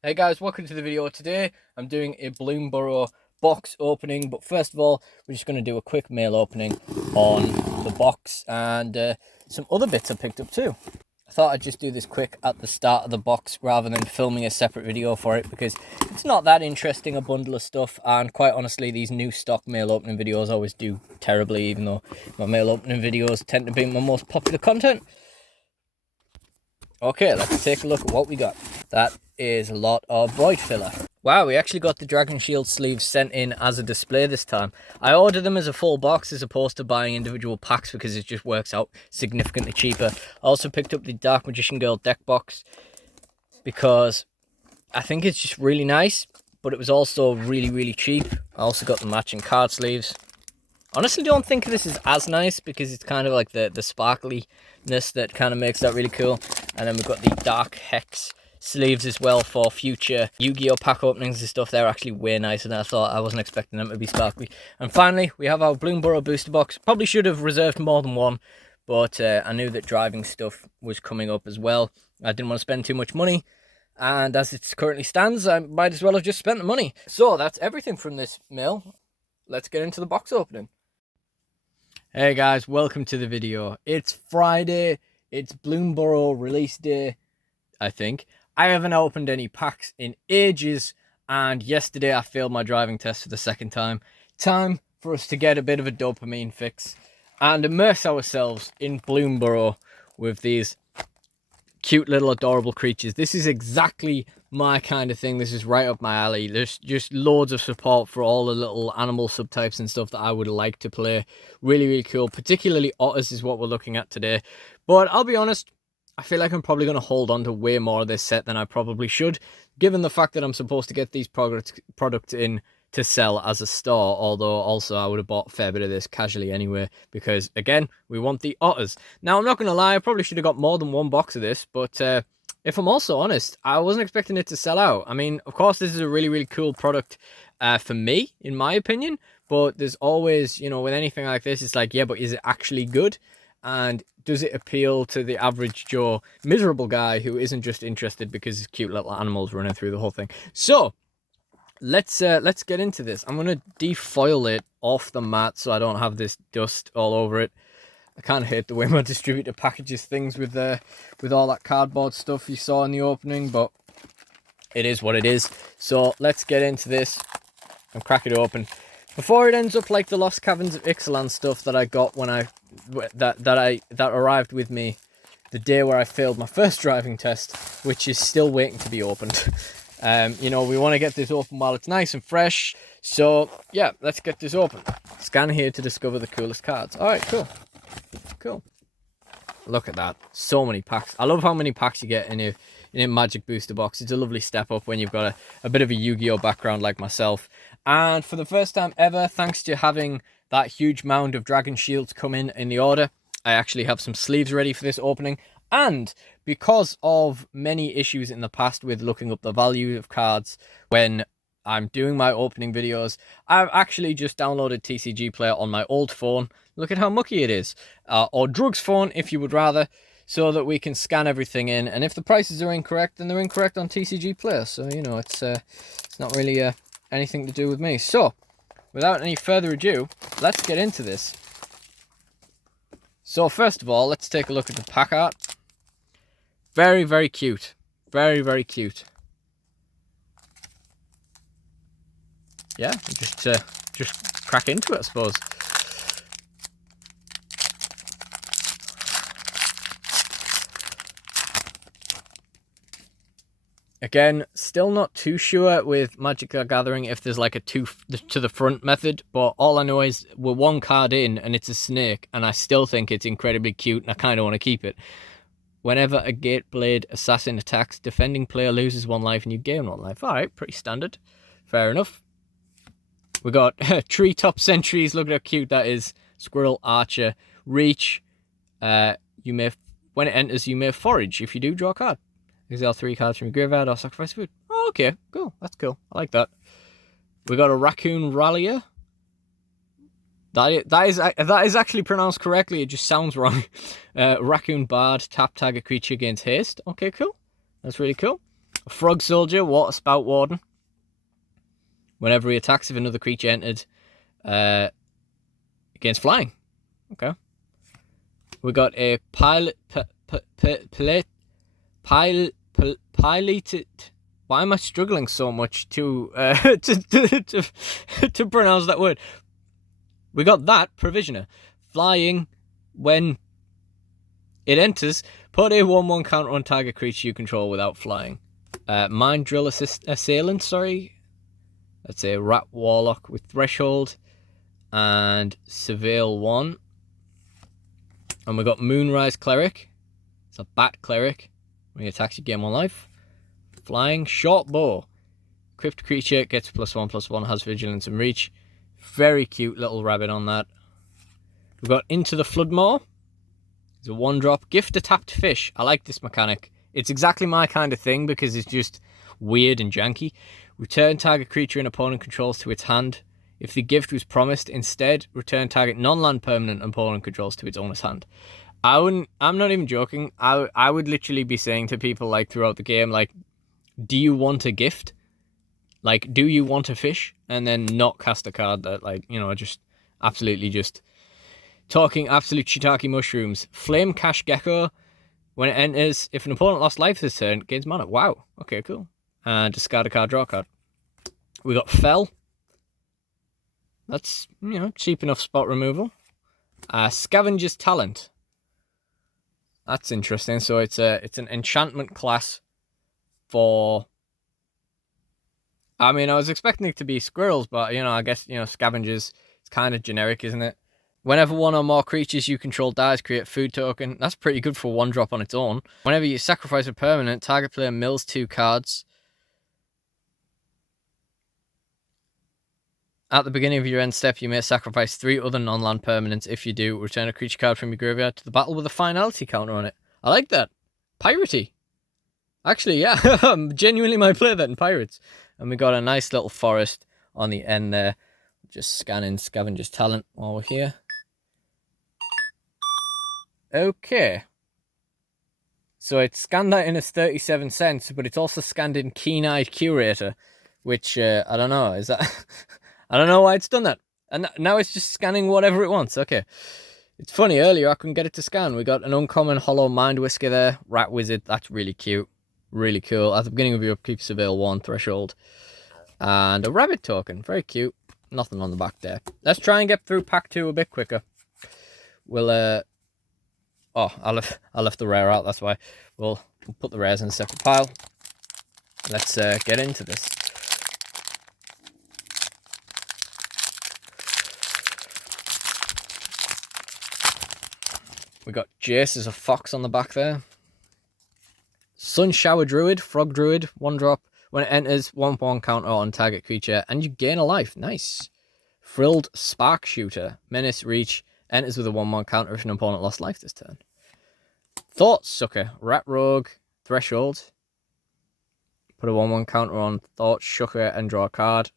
Hey guys, welcome to the video. Today I'm doing a Bloomburrow box opening, but first of all we're just going to do a quick mail opening on the box and some other bits I picked up too. I thought I'd just do this quick at the start of the box rather than filming a separate video for it, because it's not that interesting a bundle of stuff, and quite honestly these new stock mail opening videos always do terribly, even though my mail opening videos tend to be my most popular content. Okay, let's take a look at what we got. That is a lot of void filler. Wow, we actually got the Dragon Shield sleeves sent in as a display this time. I ordered them as a full box as opposed to buying individual packs because it just works out significantly cheaper. I also picked up the Dark Magician Girl deck box because I think it's just really nice, but it was also really cheap. I also got the matching card sleeves. Honestly, don't think this is as nice because it's kind of like the sparkliness that kind of makes that really cool. And then we've got the Dark Hex sleeves as well for future Yu-Gi-Oh pack openings and stuff. They're actually way nicer than I thought. I wasn't expecting them to be sparkly. And finally, we have our Bloomburrow booster box. Probably should have reserved more than one, but I knew that driving stuff was coming up as well. I didn't want to spend too much money, and as it currently stands, I might as well have just spent the money. So that's everything from this mail. Let's get into the box opening. Hey guys, welcome to the video. It's Friday, it's Bloomburrow release day, I think. I haven't opened any packs in ages, and yesterday I failed my driving test for the second time. Time for us to get a bit of a dopamine fix and immerse ourselves in Bloomburrow with these cute little adorable creatures. This is exactly my kind of thing. This is right up my alley. There's just loads of support for all the little animal subtypes and stuff that I would like to play. Really cool. Particularly otters is what we're looking at today. But I'll be honest, I feel like I'm probably going to hold on to way more of this set than I probably should, given the fact that I'm supposed to get these products in to sell as a store, although also I would have bought a fair bit of this casually anyway, because again, we want the otters. Now, I'm not going to lie, I probably should have got more than one box of this, but if I'm also honest, I wasn't expecting it to sell out. I mean, of course, this is a really cool product for me, in my opinion, but there's always, you know, with anything like this, it's like, yeah, but is it actually good? And does it appeal to the average Joe miserable guy who isn't just interested because it's cute little animals running through the whole thing? So let's get into this. I'm gonna defoil it off the mat so I don't have this dust all over it. I kind of hate the way my distributor packages things with all that cardboard stuff you saw in the opening, but it is what it is. So let's get into this and crack it open before it ends up like the Lost Caverns of Ixalan stuff that I got when that arrived with me the day where I failed my first driving test, which is still waiting to be opened. You know, we want to get this open while it's nice and fresh. So yeah, let's get this open. Scan here to discover the coolest cards. All right, cool. Look at that, so many packs. I love how many packs you get in a Magic booster box. It's a lovely step up when you've got a bit of a Yu-Gi-Oh background like myself. And for the first time ever, thanks to having that huge mound of Dragon Shields come in the order, I actually have some sleeves ready for this opening. And because of many issues in the past with looking up the value of cards when I'm doing my opening videos, I've actually just downloaded TCG Player on my old phone. Look at how mucky it is. Or Drugs phone, if you would rather, so that we can scan everything in. And if the prices are incorrect, then they're incorrect on TCG Player. So, you know, it's not really anything to do with me. So, without any further ado, let's get into this. So, first of all, let's take a look at the pack art. Very cute. Very cute. Yeah, just crack into it, I suppose. Again, still not too sure with Magic the Gathering if there's like a to the front method, but all I know is we're one card in and it's a snake, and I still think it's incredibly cute and I kind of want to keep it. Whenever a Gateblade Assassin attacks, defending player loses 1 life and you gain 1 life. Alright, pretty standard. Fair enough. We got Treetop Sentries. Look at how cute that is. Squirrel Archer. Reach. When it enters, you may forage. If you do, draw a card. Exile 3 cards from your graveyard or sacrifice food. Oh, okay, cool. That's cool. I like that. We got a Raccoon Rallier. That is actually pronounced correctly. It just sounds wrong. Raccoon Bard. Tap target creature against haste. Okay, cool. That's really cool. A Frog Soldier, Water Spout Warden. Whenever he attacks, if another creature entered against flying. Okay. We got a piloted. Why am I struggling so much to pronounce that word? We got that Provisioner. Flying when it enters, put a 1/1 counter on target creature you control without flying. Mind Drill Assailant, sorry. That's a Rat Warlock with Threshold and Surveil 1. And we got Moonrise Cleric. It's a Bat Cleric. When he attacks, you gain 1 life. Flying. Short Bow. Equipped creature gets +1/+1, has Vigilance and Reach. Very cute little rabbit on that. We've got Into the Floodmaw. It's a 1-drop. Gift a tapped fish. I like this mechanic. It's exactly my kind of thing because it's just weird and janky. Return target creature an opponent controls to its hand. If the gift was promised, instead, return target non-land permanent opponent controls to its owner's hand. I'm not even joking. I would literally be saying to people like throughout the game, like, do you want a gift? Like, do you want a fish? And then not cast a card that, like, you know, just absolutely just talking absolute shiitake mushrooms. Flame Cash Gecko. When it enters, if an opponent lost life this turn, gains mana. Wow. Okay, cool. And discard a card, draw a card. We got Fell. That's, you know, cheap enough spot removal. Scavenger's Talent. That's interesting. So it's an enchantment class for... I mean, I was expecting it to be squirrels, but, you know, I guess, you know, scavengers, it's kind of generic, isn't it? Whenever 1 or more creatures you control dies, create a food token. That's pretty good for 1-drop on its own. Whenever you sacrifice a permanent, target player mills 2 cards. At the beginning of your end step, you may sacrifice 3 other non-land permanents. If you do, return a creature card from your graveyard to the battle with a finality counter on it. I like that. Piratey. Actually, yeah, genuinely might play that in Pirates. And we got a nice little forest on the end there. Just scanning Scavenger's Talent while we're here. Okay. So it's scanned that in as 37 cents, but it's also scanned in Keen-Eyed Curator, which, I don't know, is that... I don't know why it's done that. And now it's just scanning whatever it wants. Okay. It's funny, earlier I couldn't get it to scan. We got an uncommon Hollow Mind Whisker there. Rat Wizard, that's really cute. Really cool. At the beginning of your upkeep, Surveil 1, Threshold. And a Rabbit token. Very cute. Nothing on the back there. Let's try and get through pack 2 a bit quicker. We'll, oh, I left the rare out, that's why. We'll put the rares in a separate pile. Let's get into this. We got Jace as a fox on the back there. Sun Shower Druid, Frog Druid, 1-drop. When it enters, 1/1 counter on target creature, and you gain a life. Nice. Frilled Spark Shooter, Menace, Reach, enters with a 1/1 counter if an opponent lost life this turn. Thought Sucker, Rat Rogue, Threshold. Put a 1/1 counter on Thought Sucker and draw a card.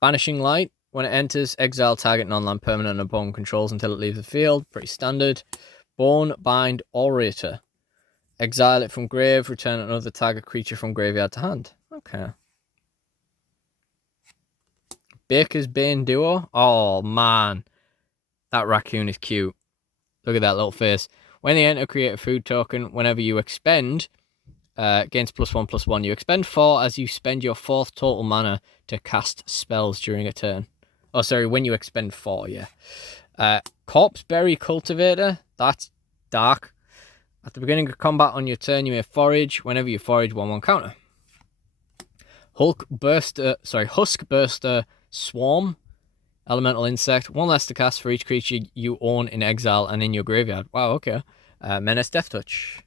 Vanishing Light. When it enters, exile target non-land permanent and opponent controls until it leaves the field. Pretty standard. Bone Bind Orator. Exile it from grave, return another target creature from graveyard to hand. Okay. Baker's Bane Duo. Oh, man. That raccoon is cute. Look at that little face. When they enter, create a food token. Whenever you expend, gains +1/+1. You expend 4 as you spend your 4th total mana to cast spells during a turn. Oh, sorry, when you expend 4, yeah. Corpseberry Cultivator. That's dark. At the beginning of combat on your turn, you may forage. Whenever you forage, 1/1 counter. Husk Burster Swarm. Elemental Insect. 1 less to cast for each creature you own in exile and in your graveyard. Wow, okay. Menace Death Touch.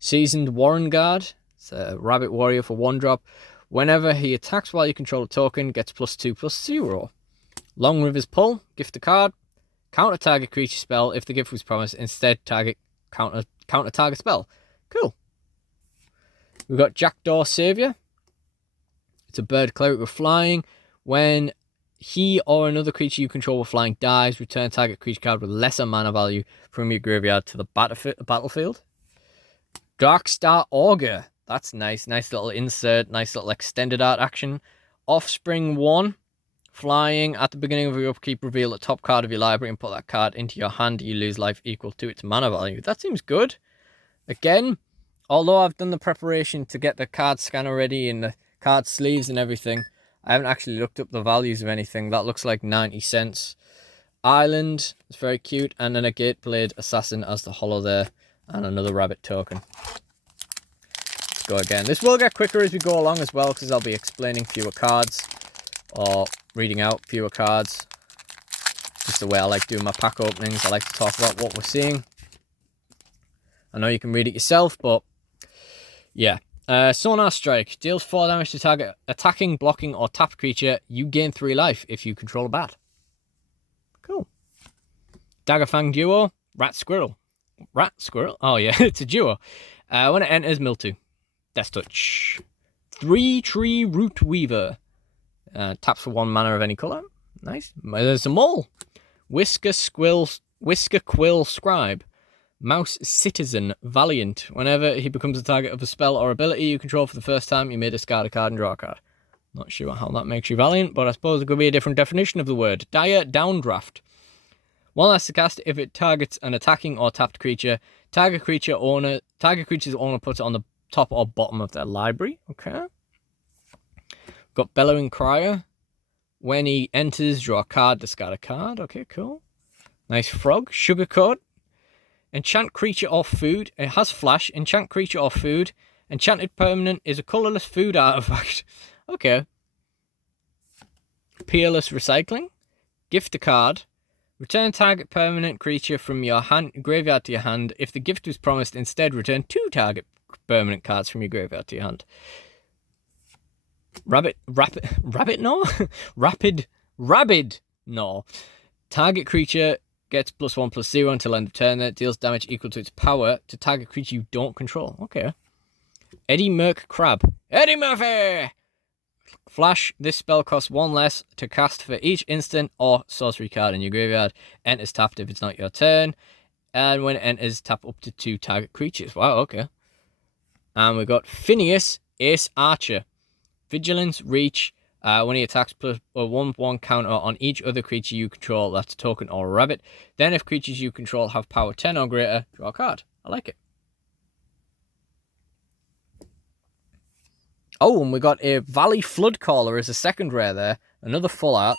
Seasoned Warren Guard. It's a Rabbit Warrior for 1-drop. Whenever he attacks while you control a token, gets +2/+0. Long River's Pull. Gift a card. Counter target creature spell if the gift was promised. Instead, target counter target spell. Cool. We've got Jackdaw Savior. It's a bird cleric with flying. When he or another creature you control with flying dies, return target creature card with lesser mana value from your graveyard to the battlefield. Darkstar Augur. That's nice. Nice little insert. Nice little extended art action. Offspring 1. Flying. At the beginning of your upkeep, reveal the top card of your library and put that card into your hand. You lose life equal to its mana value. That seems good. Again, although I've done the preparation to get the card scanner ready and the card sleeves and everything, I haven't actually looked up the values of anything. That looks like 90 cents. Island. It's very cute. And then a Gateblade Assassin as the holo there. And another rabbit token. Let's go again. This will get quicker as we go along as well, because I'll be explaining fewer cards or reading out fewer cards. Just the way I like doing my pack openings. I like to talk about what we're seeing. I know you can read it yourself, but yeah. Sonar Strike. Deals 4 damage to target attacking, blocking, or tapped creature. You gain 3 life if you control a bat. Cool. Daggerfang Duo. Rat Squirrel. Rat Squirrel? Oh yeah, it's a duo. When it enters, mill 2. Death Touch. 3-tree Root Weaver. Taps for 1 mana of any colour. Nice. There's a mole. Whisker Quill Scribe. Mouse Citizen Valiant. Whenever he becomes a target of a spell or ability you control for the first time, you may discard a card and draw a card. Not sure how that makes you valiant, but I suppose it could be a different definition of the word. Dire Downdraft. 1 less to cast if it targets an attacking or tapped creature. Target creature's owner puts it on the top or bottom of their library. Okay. Got Bellowing Crier. When he enters, draw a card, discard a card. Okay, cool. Nice frog. Sugarcoat. Enchant creature or food. It has flash. Enchant creature or food. Enchanted permanent is a colourless food artifact. Okay. Peerless Recycling. Gift a card. Return target permanent creature from your graveyard to your hand. If the gift was promised, instead return 2 target permanent cards from your graveyard to your hand. Rabid Gnaw. Target creature gets +1/+0 until end of turn. That deals damage equal to its power to target creature you don't control. Okay. Eddie Merc Crab. Eddie Murphy! Flash. This spell costs 1 less to cast for each instant or sorcery card in your graveyard. Enters tapped if it's not your turn. And when it enters, tap up to 2 target creatures. Wow, okay. And we've got Phineas Ace Archer. Vigilance, Reach. When he attacks, plus a 1/1 counter on each other creature you control. That's a token or a rabbit. Then if creatures you control have power 10 or greater, draw a card. I like it. Oh, and we got a Valley Floodcaller as a second rare there. Another full art.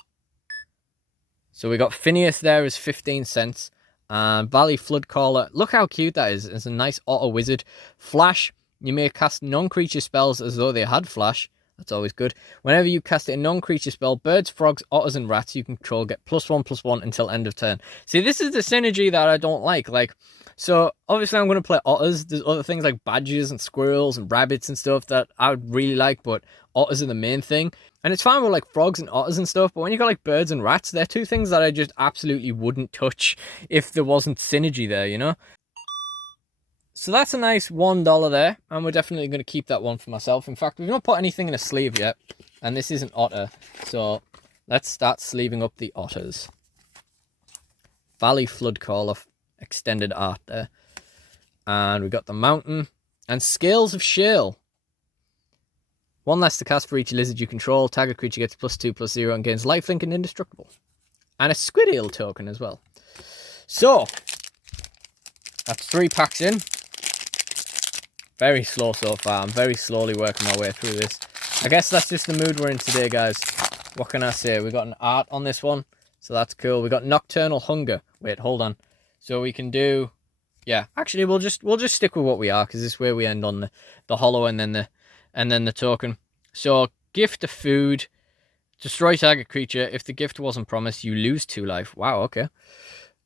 So we got Phineas there as 15 cents. And Valley Floodcaller. Look how cute that is. It's a nice otter wizard. Flash. You may cast non-creature spells as though they had flash. That's always good. Whenever you cast a non-creature spell, birds, frogs, otters, and rats you control get +1/+1 until end of turn. See, this is the synergy that I don't like. So obviously I'm going to play otters. There's other things like badgers and squirrels and rabbits and stuff that I would really like, but otters are the main thing. And it's fine with like frogs and otters and stuff, but when you got like birds and rats, they're 2 things that I just absolutely wouldn't touch if there wasn't synergy there, you know? So that's a nice $1 there, and we're definitely going to keep that one for myself. In fact, we've not put anything in a sleeve yet, and this is an otter, so let's start sleeving up the otters. Valley Floodcaller extended art there. And we got the mountain, and Scales of Shale. 1 less to cast for each lizard you control. Target creature gets +2/+0 and gains lifelink and indestructible. And a Squid Eel token as well. So, that's 3 packs in. Very slow so far. I'm very slowly working my way through this. I guess that's just the mood we're in today, guys. What can I say? We got an art on this one, so that's cool. We got Nocturnal Hunger. Wait, hold on. So we can do, yeah. Actually, we'll just stick with what we are, because this is where we end on the holo and then the token. So gift a food, destroy target creature. If the gift wasn't promised, you lose 2 life. Wow. Okay.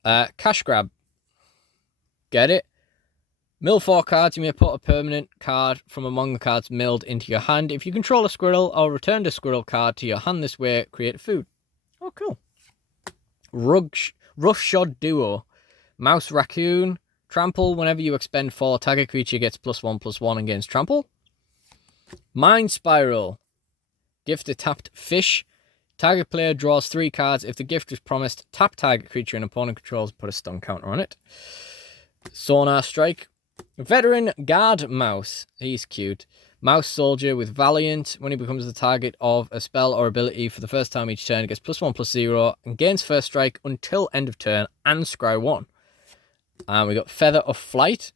Cash grab. Get it? Mill 4 cards. You may put a permanent card from among the cards milled into your hand. If you control a squirrel or return a squirrel card to your hand this way, create a food. Oh, cool. Roughshod Duo. Mouse Raccoon. Trample. Whenever you expend 4, target creature gets +1/+1 against trample. Mind Spiral. Gift a tapped fish. Target player draws 3 cards. If the gift is promised, tap target creature and opponent controls, put a stun counter on it. Sonar Strike. Veteran Guard Mouse. He's cute. Mouse Soldier with Valiant. When he becomes the target of a spell or ability for the first time each turn, it gets +1/+0 and gains first strike until end of turn and scry 1. And we got Feather of Flight.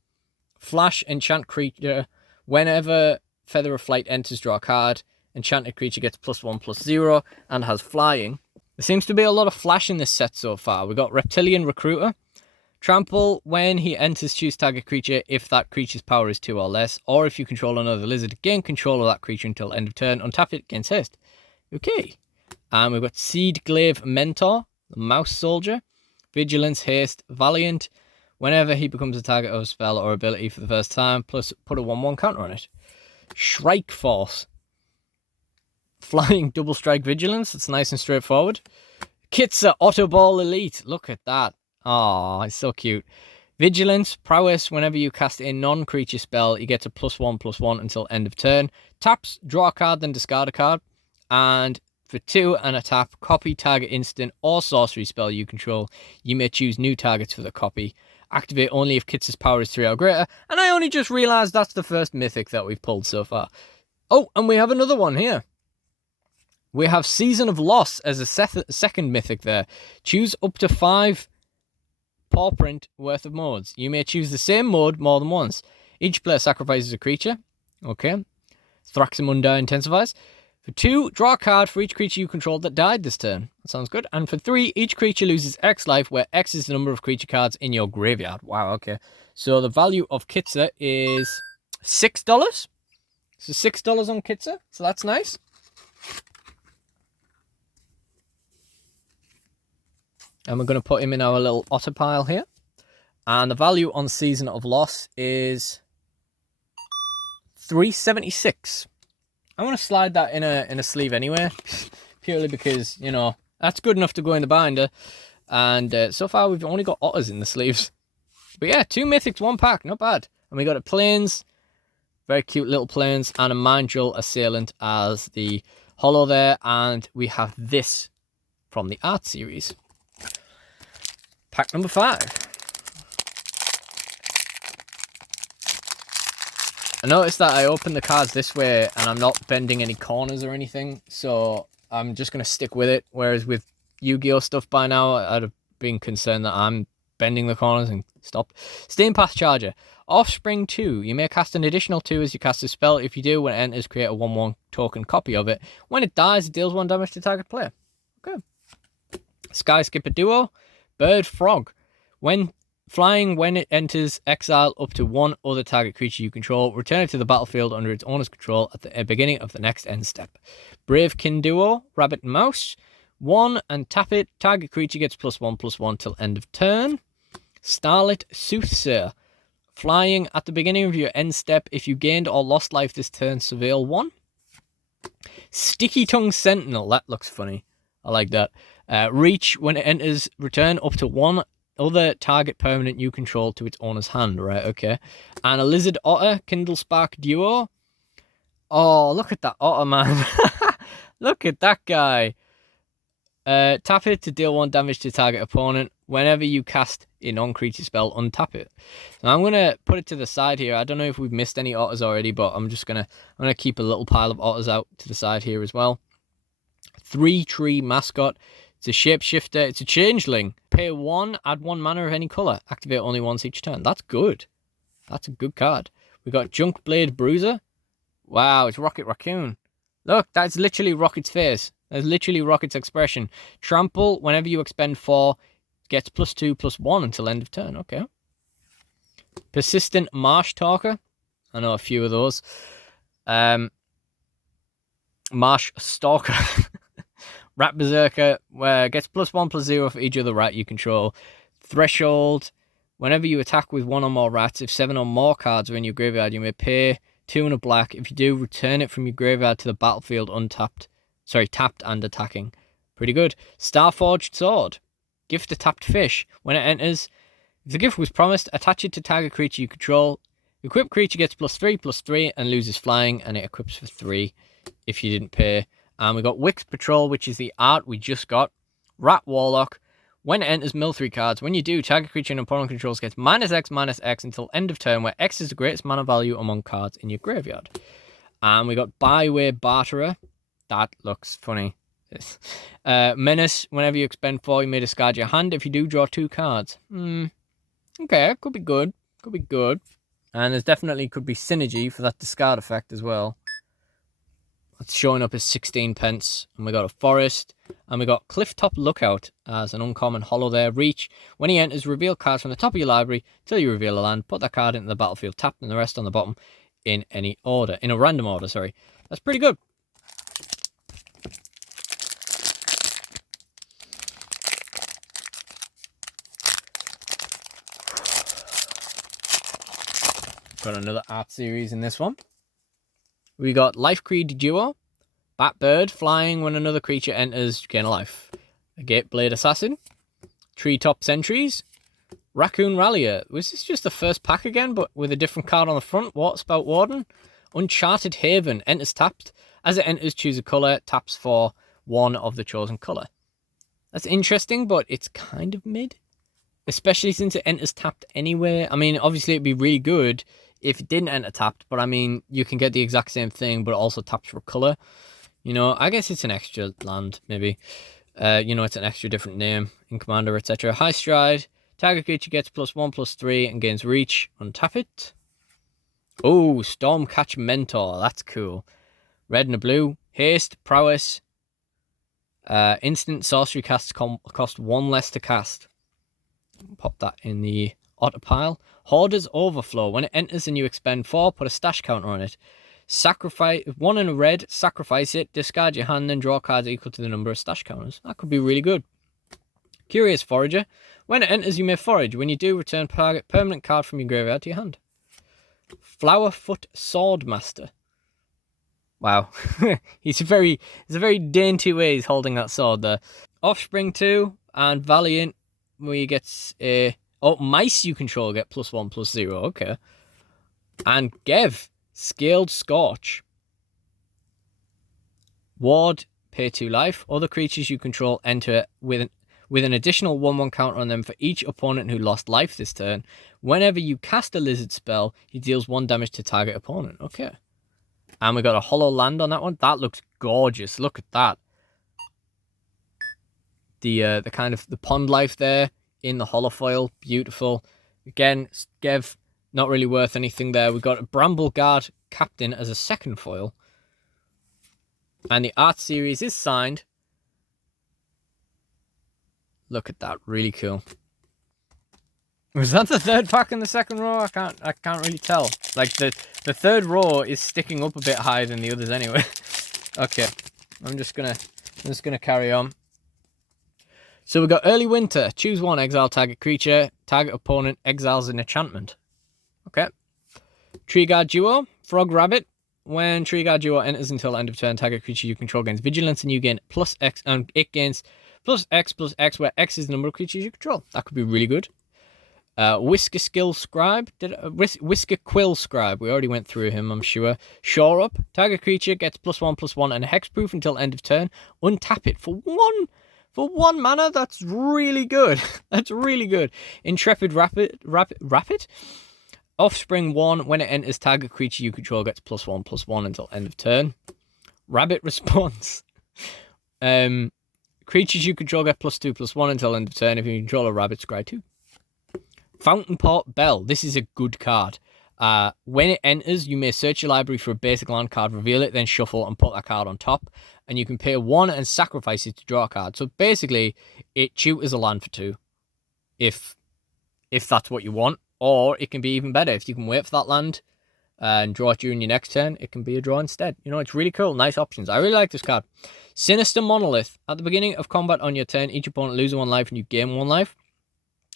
Flash enchant creature. Whenever Feather of Flight enters, draw a card. Enchanted creature gets +1/+0 and has flying. There seems to be a lot of flash in this set so far. We got Reptilian Recruiter. Trample, when he enters, choose target creature if that creature's power is 2 or less, or if you control another lizard, gain control of that creature until end of turn, untap it, gains haste. Okay. And we've got Seed Glaive Mentor, the Mouse Soldier, Vigilance, Haste, Valiant. Whenever he becomes a target of a spell or ability for the first time, plus put a 1/1 counter on it. Shrike Force. Flying double strike vigilance. It's nice and straightforward. Kitsa Autoball Elite. Look at that. Oh, it's so cute. Vigilance, prowess. Whenever you cast a non-creature spell, you get a +1/+1 until end of turn. Taps, draw a card, then discard a card. And for 2 and a tap, copy target instant or sorcery spell you control. You may choose new targets for the copy. Activate only if Kitsa's power is 3 or greater. And I only just realised that's the first mythic that we've pulled so far. Oh, and we have another one here. We have Season of Loss as a second mythic there. Choose up to 5 paw print worth of modes. You may choose the same mode more than once. Each player sacrifices a creature. Okay. Thraxamunda intensifies. For 2, draw a card for each creature you control that died this turn. That sounds good. And for 3, each creature loses X life, where X is the number of creature cards in your graveyard. Wow, okay. So the value of Kitsa is $6. So $6 on Kitsa. So that's nice. And we're going to put him in our little otter pile here. And the value on Season of Loss is $3.76. I want to slide that in a sleeve anyway. Purely because, you know, that's good enough to go in the binder. And so far we've only got otters in the sleeves. But yeah, 2 mythics, 1 pack. Not bad. And we got a plains. Very cute little plains. And a Mindrill Assailant as the holo there. And we have this from the art series. Pack number 5. I noticed that I opened the cards this way and I'm not bending any corners or anything, so I'm just going to stick with it. Whereas with Yu-Gi-Oh stuff by now, I'd have been concerned that I'm bending the corners and stop. Steam Path Charger. Offspring 2. You may cast an additional 2 as you cast a spell. If you do, when it enters, create a 1/1 token copy of it. When it dies, it deals 1 damage to target player. Okay. Sky Skipper Duo. Bird Frog. When flying, when it enters, exile up to 1 other target creature you control. Return it to the battlefield under its owner's control at the beginning of the next end step. Bravekin Duo. Rabbit and Mouse. 1 and tap it. Target creature gets +1/+1 till end of turn. Starlit Soothsayer. Flying at the beginning of your end step. If you gained or lost life this turn, surveil 1. Sticky Tongue Sentinel. That looks funny. I like that. Reach, when it enters, return up to 1 other target permanent you control to its owner's hand. Right, okay. And a Lizard Otter, Kindle Spark Duo. Oh, look at that otter, man. Look at that guy. Tap it to deal 1 damage to target opponent. Whenever you cast a non-creature spell, untap it. Now I'm going to put it to the side here. I don't know if we've missed any otters already, but I'm gonna keep a little pile of otters out to the side here as well. 3-tree mascot. It's a shapeshifter. It's a changeling. Pay 1, add 1 mana of any color. Activate only once each turn. That's good. That's a good card. We got Junk Blade Bruiser. Wow, it's Rocket Raccoon. Look, that's literally Rocket's face. That's literally Rocket's expression. Trample, whenever you expend 4, gets +2/+1 until end of turn. Okay. Persistent Marsh Talker. I know a few of those. Marsh Stalker. Rat Berserker, where gets +1/+0 for each other rat you control. Threshold, whenever you attack with 1 or more rats, if 7 or more cards are in your graveyard, you may pay 2 and a black. If you do, return it from your graveyard to the battlefield tapped and attacking. Pretty good. Starforged Sword. Gift a tapped fish. When it enters, if the gift was promised, attach it to target creature you control. Equipped creature gets +3/+3 and loses flying, and it equips for 3 if you didn't pay. And we got Wix Patrol, which is the art we just got. Rat Warlock. When it enters, mill 3 cards. When you do, target creature an opponent controls gets -X until end of turn, where X is the greatest mana value among cards in your graveyard. And we got Byway Barterer. That looks funny. Menace. Whenever you expend 4, you may discard your hand. If you do, draw 2 cards. Okay, could be good. Could be good. And there's definitely could be synergy for that discard effect as well. It's showing up as 16 pence. And we got a Forest. And we got Clifftop Lookout as an uncommon holo there. Reach. When he enters, reveal cards from the top of your library till you reveal a land. Put that card into the battlefield tapped and the rest on the bottom in any order. In a random order, sorry. That's pretty good. Got another art series in this one. We got Life Creed Duo. Batbird, flying when another creature enters, gain a life. A Gateblade Assassin. Treetop Sentries. Raccoon Rallier. Was this just the first pack again, but with a different card on the front? Waterspout Warden. Uncharted Haven. Enters tapped. As it enters, choose a colour. Taps for one of the chosen colour. That's interesting, but it's kind of mid. Especially since it enters tapped anyway. I mean, obviously it'd be really good if it didn't enter tapped, but I mean, you can get the exact same thing, but it also taps for colour. You know, I guess it's an extra land, maybe. You know, it's an extra different name in Commander, etc. High Stride. Target creature gets +1/+3 and gains reach. Untap it. Oh, Stormcatch Mentor. That's cool. Red and a blue. Haste, Prowess. Instant sorcery casts cost 1 less to cast. Pop that in the otter pile. Hoarder's Overflow. When it enters and you expend 4, put a stash counter on it. Sacrifice 1 in a red, sacrifice it, discard your hand, and draw cards equal to the number of stash counters. That could be really good. Curious Forager. When it enters, you may forage. When you do, return target permanent card from your graveyard to your hand. Flowerfoot Swordmaster. Wow. It's a very dainty way he's holding that sword there. Offspring 2 and Valiant, where you get a... Oh, mice you control get +1/+0. Okay. And Gev. Scaled Scorch. Ward, pay 2 life. Other creatures you control enter with an additional 1/1 counter on them for each opponent who lost life this turn. Whenever you cast a lizard spell, he deals 1 damage to target opponent. Okay. And we got a hollow land on that one. That looks gorgeous. Look at that. The kind of the pond life there in the holofoil. Beautiful. Again, Gev. Not really worth anything there. We've got a Bramble Guard Captain as a second foil. And the art series is signed. Look at that. Really cool. Was that the third pack in the second row? I can't really tell. Like the third row is sticking up a bit higher than the others anyway. Okay. I'm just gonna carry on. So we've got Early Winter. Choose 1, exile target creature. Target opponent exiles an enchantment. Okay. Tree Guard Duo. Frog Rabbit. When Tree Guard Duo enters until end of turn, target creature you control gains vigilance and you gain +X, and it gains +X/+X, where X is the number of creatures you control. That could be really good. Whisker Skill Scribe. Whisker Quill Scribe. We already went through him, I'm sure. Shore Up. Target creature gets +1/+1 and hexproof until end of turn. Untap it for 1 mana. That's really good. That's really good. Intrepid Rapid. Offspring 1, when it enters, target creature you control gets +1/+1 until end of turn. Rabbit Response. Creatures you control get +2/+1 until end of turn. If you control a rabbit, scry 2. Fountainport Bell. This is a good card. When it enters, you may search your library for a basic land card, reveal it, then shuffle and put that card on top. And you can pay 1 and sacrifice it to draw a card. So basically, it tutors a land for 2. If that's what you want. Or it can be even better. If you can wait for that land and draw it during your next turn, it can be a draw instead. You know, it's really cool. Nice options. I really like this card. Sinister Monolith. At the beginning of combat on your turn, each opponent loses 1 life and you gain 1 life.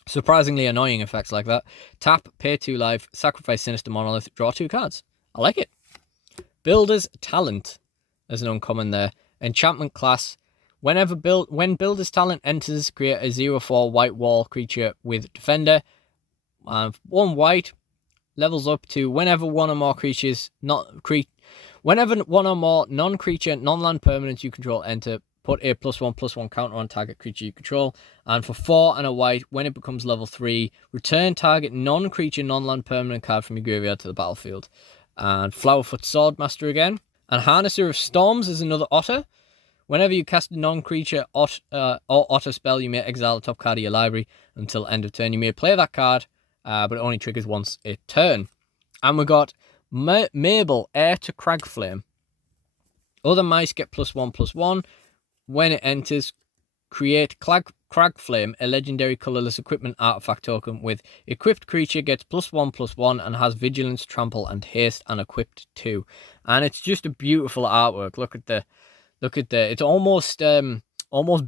Surprisingly annoying effects like that. Tap, pay 2 life, sacrifice Sinister Monolith, draw 2 cards. I like it. Builder's Talent. There's an uncommon there. Enchantment class. When Builder's Talent enters, create a 0/4 white wall creature with Defender. 1 white, levels up to whenever one or more non-creature, non-land permanents you control enter, put a +1/+1 counter on target creature you control. And for 4 and a white, when it becomes level 3, return target non-creature, non-land permanent card from your graveyard to the battlefield. And Flowerfoot Swordmaster again. And Harnesser of Storms is another otter. Whenever you cast a non-creature or otter spell, you may exile the top card of your library until end of turn. You may play that card, but it only triggers once a turn. And we got Mabel, Heir to Cragflame. Other mice get +1/+1. When it enters, create Cragflame, a legendary colorless equipment artifact token with equipped creature gets +1/+1 and has vigilance, trample, and haste, and equipped 2. And it's just a beautiful artwork. Look at the. It's almost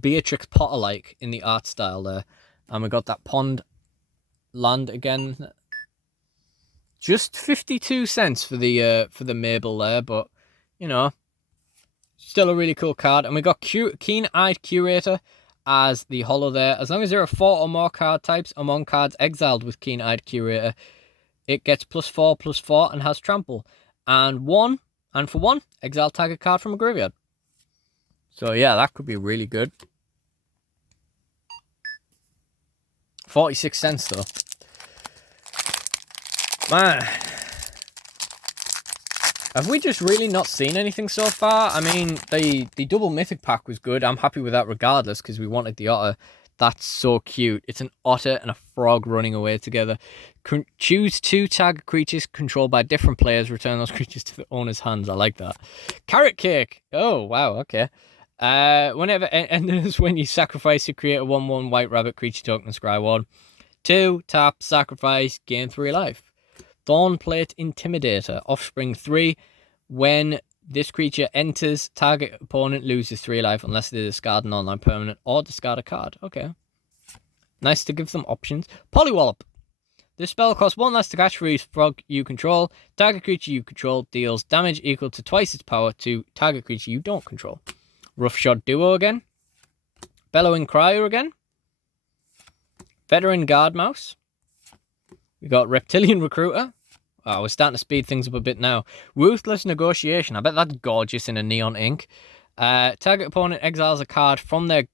Beatrix Potter-like in the art style there. And we got that pond land again. Just 52 cents for the Mabel there, but you know, still a really cool card. And we got Keen-Eyed Curator as the holo there. As long as there are 4 or more card types among cards exiled with Keen-Eyed Curator, it gets +4/+4 and has trample. And for 1, exile target card from a graveyard. So yeah, that could be really good. 46 cents though. Man, have we just really not seen anything so far? I mean, the double mythic pack was good. I'm happy with that regardless because we wanted the otter. That's so cute. It's an otter and a frog running away together. Choose 2 target creatures controlled by different players. Return those creatures to the owner's hands. I like that. Carrot Cake. Oh, wow. Okay. Whenever enters, when you sacrifice, you create a 1/1 white rabbit creature token and scry 1. 2, tap, sacrifice, gain 3 life. Thornplate Intimidator, offspring 3. When this creature enters, target opponent loses 3 life unless they discard an online permanent or discard a card. Okay. Nice to give them options. Polywallop. This spell costs 1 less to catch for each frog you control. Target creature you control deals damage equal to twice its power to target creature you don't control. Roughshod Duo again. Bellowing Crier again. Veteran Guard Mouse. We got Reptilian Recruiter. Oh, we're starting to speed things up a bit now. Ruthless Negotiation. I bet that's gorgeous in a neon ink. Target opponent exiles a card from their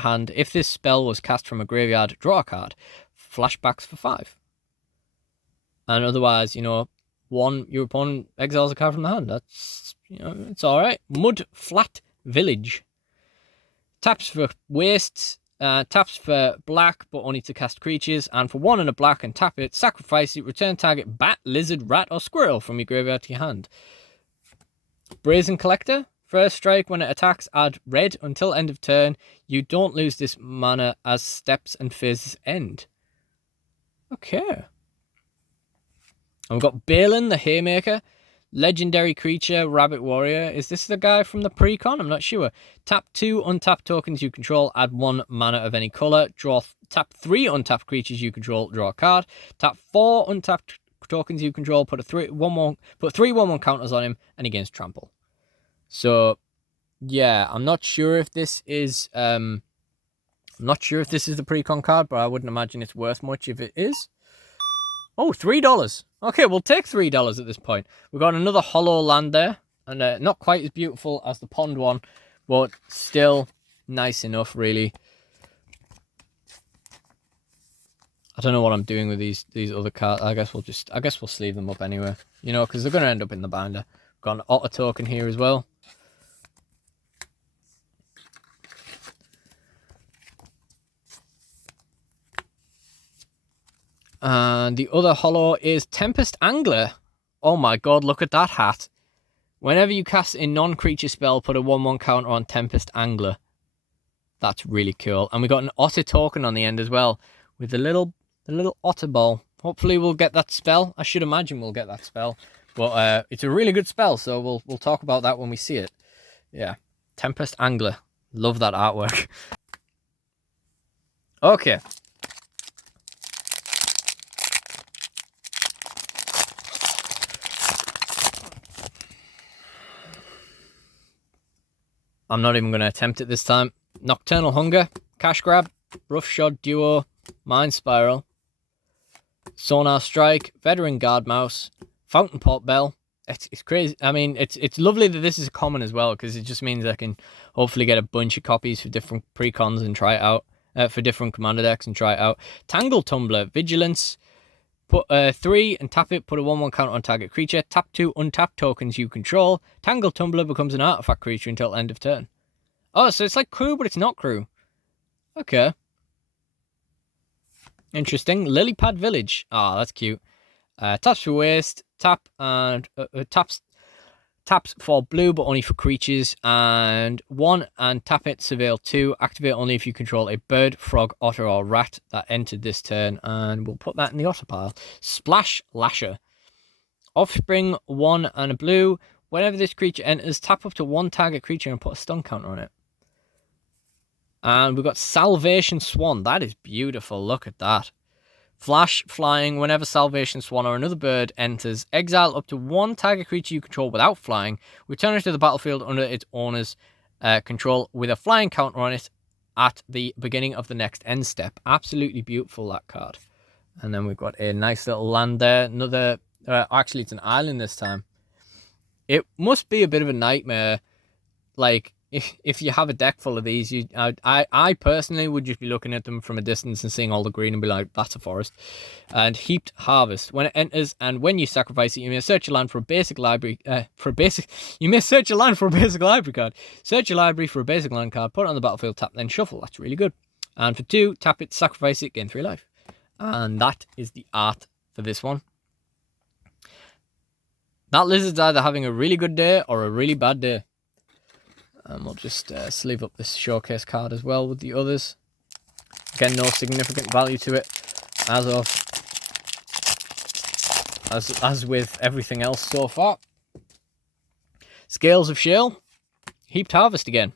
hand. If this spell was cast from a graveyard, draw a card. Flashbacks for 5. And otherwise, you know, your opponent exiles a card from the hand. That's, you know, it's all right. Mud Flat Village. Taps for wastes. Taps for black, but only to cast creatures. And for 1 and a black and tap it, sacrifice it, return target bat, lizard, rat, or squirrel from your graveyard to your hand. Brazen Collector. First strike, when it attacks, add red until end of turn. You don't lose this mana as steps and phases end. Okay. And we've got Balin the Haymaker. Legendary creature, Rabbit Warrior. Is this the guy from the pre-con? I'm not sure. Tap 2 untapped tokens you control, add 1 mana of any color. Tap 3 untapped creatures you control, draw a card. Tap 4 untapped tokens you control, put 3 1/1 counters on him, and he gains trample. So, yeah, I'm not sure if this is the pre-con card, but I wouldn't imagine it's worth much if it is. Oh, $3. Okay, we'll take $3 at this point. We've got another hollow land there, and not quite as beautiful as the pond one, but still nice enough, really. I don't know what I'm doing with these other cards. I guess we'll sleeve them up anyway, you know, because they're going to end up in the binder. We've got an otter token here as well. And the other holo is Tempest Angler. Oh my god, look at that hat. Whenever you cast a non-creature spell, put a 1/1 counter on Tempest Angler. That's really cool. And we got an otter token on the end as well, with the little otter ball. Hopefully we'll get that spell. I should imagine we'll get that spell. But it's a really good spell, so we'll talk about that when we see it. Yeah. Tempest Angler. Love that artwork. Okay. I'm not even going to attempt it this time. Nocturnal Hunger, Cash Grab, Roughshod Duo, Mind Spiral, Sonar Strike, Veteran Guard Mouse, Fountain Pot Bell, it's crazy. I mean, it's lovely that this is common as well, because it just means I can hopefully get a bunch of copies for different precons and try it out, for different commander decks and try it out. Tangle Tumbler, Vigilance, put 3 and tap it, put a 1/1 counter on target creature, tap 2 untap tokens you control. Tangle Tumbler becomes an artifact creature until end of turn. Oh, so it's like Crew, but it's not Crew. Okay. Interesting. Lilypad Village. Ah, that's cute. Taps for waste, tap and taps for blue, but only for creatures. And 1 and tap it, surveil 2. Activate only if you control a bird, frog, otter, or rat that entered this turn. And we'll put that in the otter pile. Splash Lasher. Offspring 1 and a blue. Whenever this creature enters, tap up to 1 target creature and put a stun counter on it. And we've got Salvation Swan. That is beautiful. Look at that. Flash, flying. Whenever Salvation Swan or another bird enters, exile up to 1 target creature you control without flying. Return it to the battlefield under its owner's control with a flying counter on it at the beginning of the next end step. Absolutely beautiful, that card. And then we've got a nice little land there. Another... actually, it's an island this time. It must be a bit of a nightmare. Like... If you have a deck full of these, I personally would just be looking at them from a distance and seeing all the green and be like, that's a forest. And Heaped Harvest. When it enters and when you sacrifice it, you may search your land for a basic library. You may search your land for a basic library card. Search your library for a basic land card, put it on the battlefield, tap, then shuffle. That's really good. And for 2, tap it, sacrifice it, gain 3 life. And that is the art for this one. That lizard's either having a really good day or a really bad day. And we'll just sleeve up this showcase card as well with the others. Again, no significant value to it as with everything else so far. Scales of Shale. Heaped Harvest again.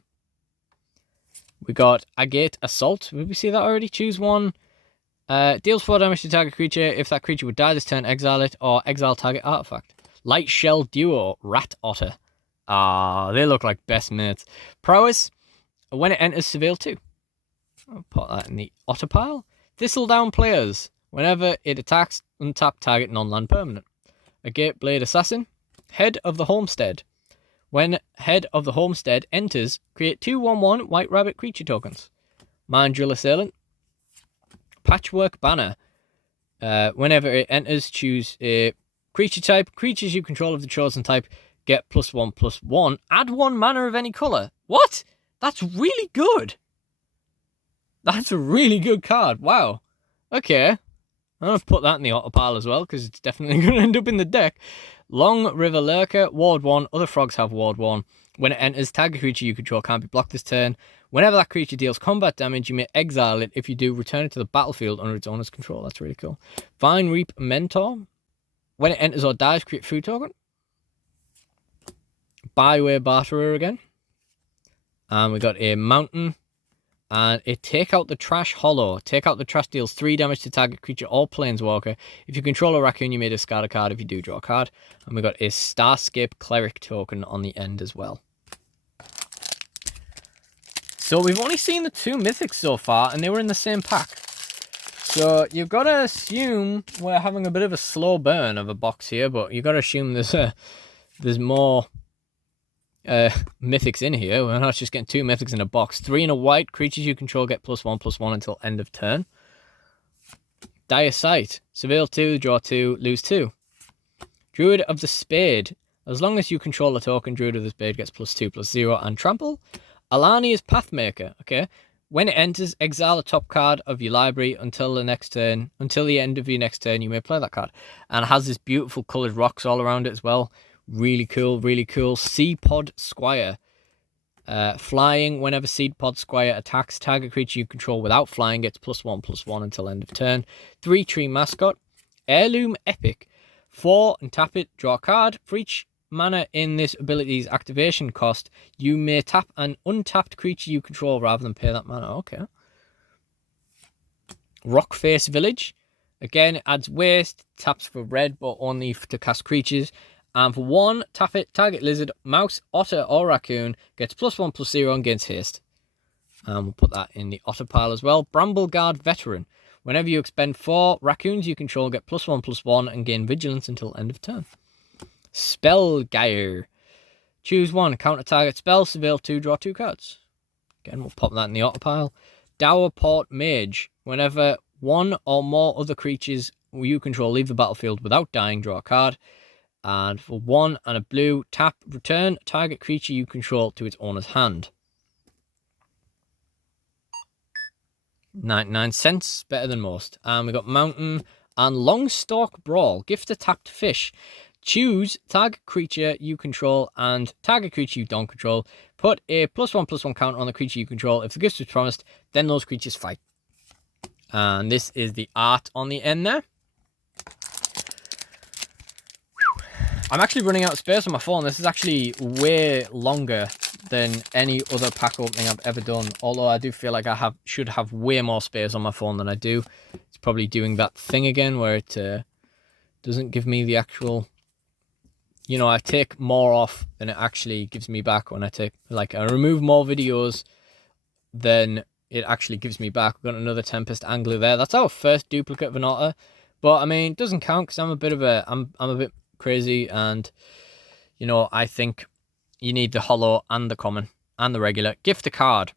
We got Agate Assault. Did we see that already? Choose 1. Deals 4 damage to target creature. If that creature would die this turn, exile it or exile target artifact. Light Shell Duo. Rat Otter. Ah, they look like best mates. Prowess, when it enters, surveil 2. I'll put that in the otter pile. Thistledown Players, whenever it attacks, untap target non-land permanent. A Gateblade Assassin, Head of the Homestead. When Head of the Homestead enters, create 2/1/1 White Rabbit creature tokens. Mind Drill Assailant. Patchwork Banner, whenever it enters, choose a creature type. Creatures you control of the chosen type get +1/+1. Add 1 mana of any colour. What? That's really good. That's a really good card. Wow. Okay. I'm going to put that in the auto pile as well, because it's definitely going to end up in the deck. Long River Lurker, Ward 1. Other frogs have Ward 1. When it enters, target creature you control can't be blocked this turn. Whenever that creature deals combat damage, you may exile it. If you do, return it to the battlefield under its owner's control. That's really cool. Vine Reap Mentor. When it enters or dies, create food token. Byway Barterer again. And we got a Mountain. And a Take Out the Trash Hollow. Take Out the Trash deals 3 damage to target creature or planeswalker. If you control a raccoon, you may discard a card. If you do, draw a card. And we got a Starscape Cleric token on the end as well. So we've only seen the 2 mythics so far, and they were in the same pack. So you've got to assume we're having a bit of a slow burn of a box here, but you've got to assume there's more mythics in here. We're not just getting 2 mythics in a box. 3 in a white. Creatures you control get +1/+1 until end of turn. Dire Sight. Surveil 2, draw 2, lose 2. Druid of the Spade. As long as you control a token, Druid of the Spade gets +2/+0 and trample. Alania's Pathmaker. Okay. When it enters, exile a top card of your library until the next turn. Until the end of your next turn, you may play that card. And it has this beautiful coloured rocks all around it as well. Really cool, really cool. Seed Pod Squire. Flying, whenever Seed Pod Squire attacks, target creature you control without flying gets +1/+1 until end of turn. 3 Tree Mascot. Heirloom Epic. 4 and tap it, draw a card. For each mana in this ability's activation cost, you may tap an untapped creature you control rather than pay that mana. Okay. Rockface Village. Again, it adds waste, taps for red, but only to cast creatures. And for 1, tap it, target lizard, mouse, otter, or raccoon gets +1/+0 and gains haste. And we'll put that in the otter pile as well. Brambleguard Veteran. Whenever you expend 4 raccoons you control, get +1/+1 and gain vigilance until end of turn. Spellgeyer. Choose one. Counter target spell. Surveil 2. Draw 2 cards. Again, we'll pop that in the otter pile. Dowerport Mage. Whenever one or more other creatures you control leave the battlefield without dying, draw a card. And for 1 and a blue, tap, return target creature you control to its owner's hand. 99 cents, better than most. And we got Mountain and Longstalk Brawl. Gift a tapped fish. Choose target creature you control and target creature you don't control. Put a +1/+1 counter on the creature you control. If the gift was promised, then those creatures fight. And this is the art on the end there. I'm actually running out of space on my phone. This is actually way longer than any other pack opening I've ever done. Although I do feel like I should have way more space on my phone than I do. It's probably doing that thing again where it doesn't give me the actual... You know, I take more off than it actually gives me back when I take... Like, I remove more videos than it actually gives me back. We've got another Tempest Angler there. That's our first duplicate of an otter. But, I mean, it doesn't count because I'm a bit crazy, and you know, I think you need the holo and the common and the regular. Gift a card.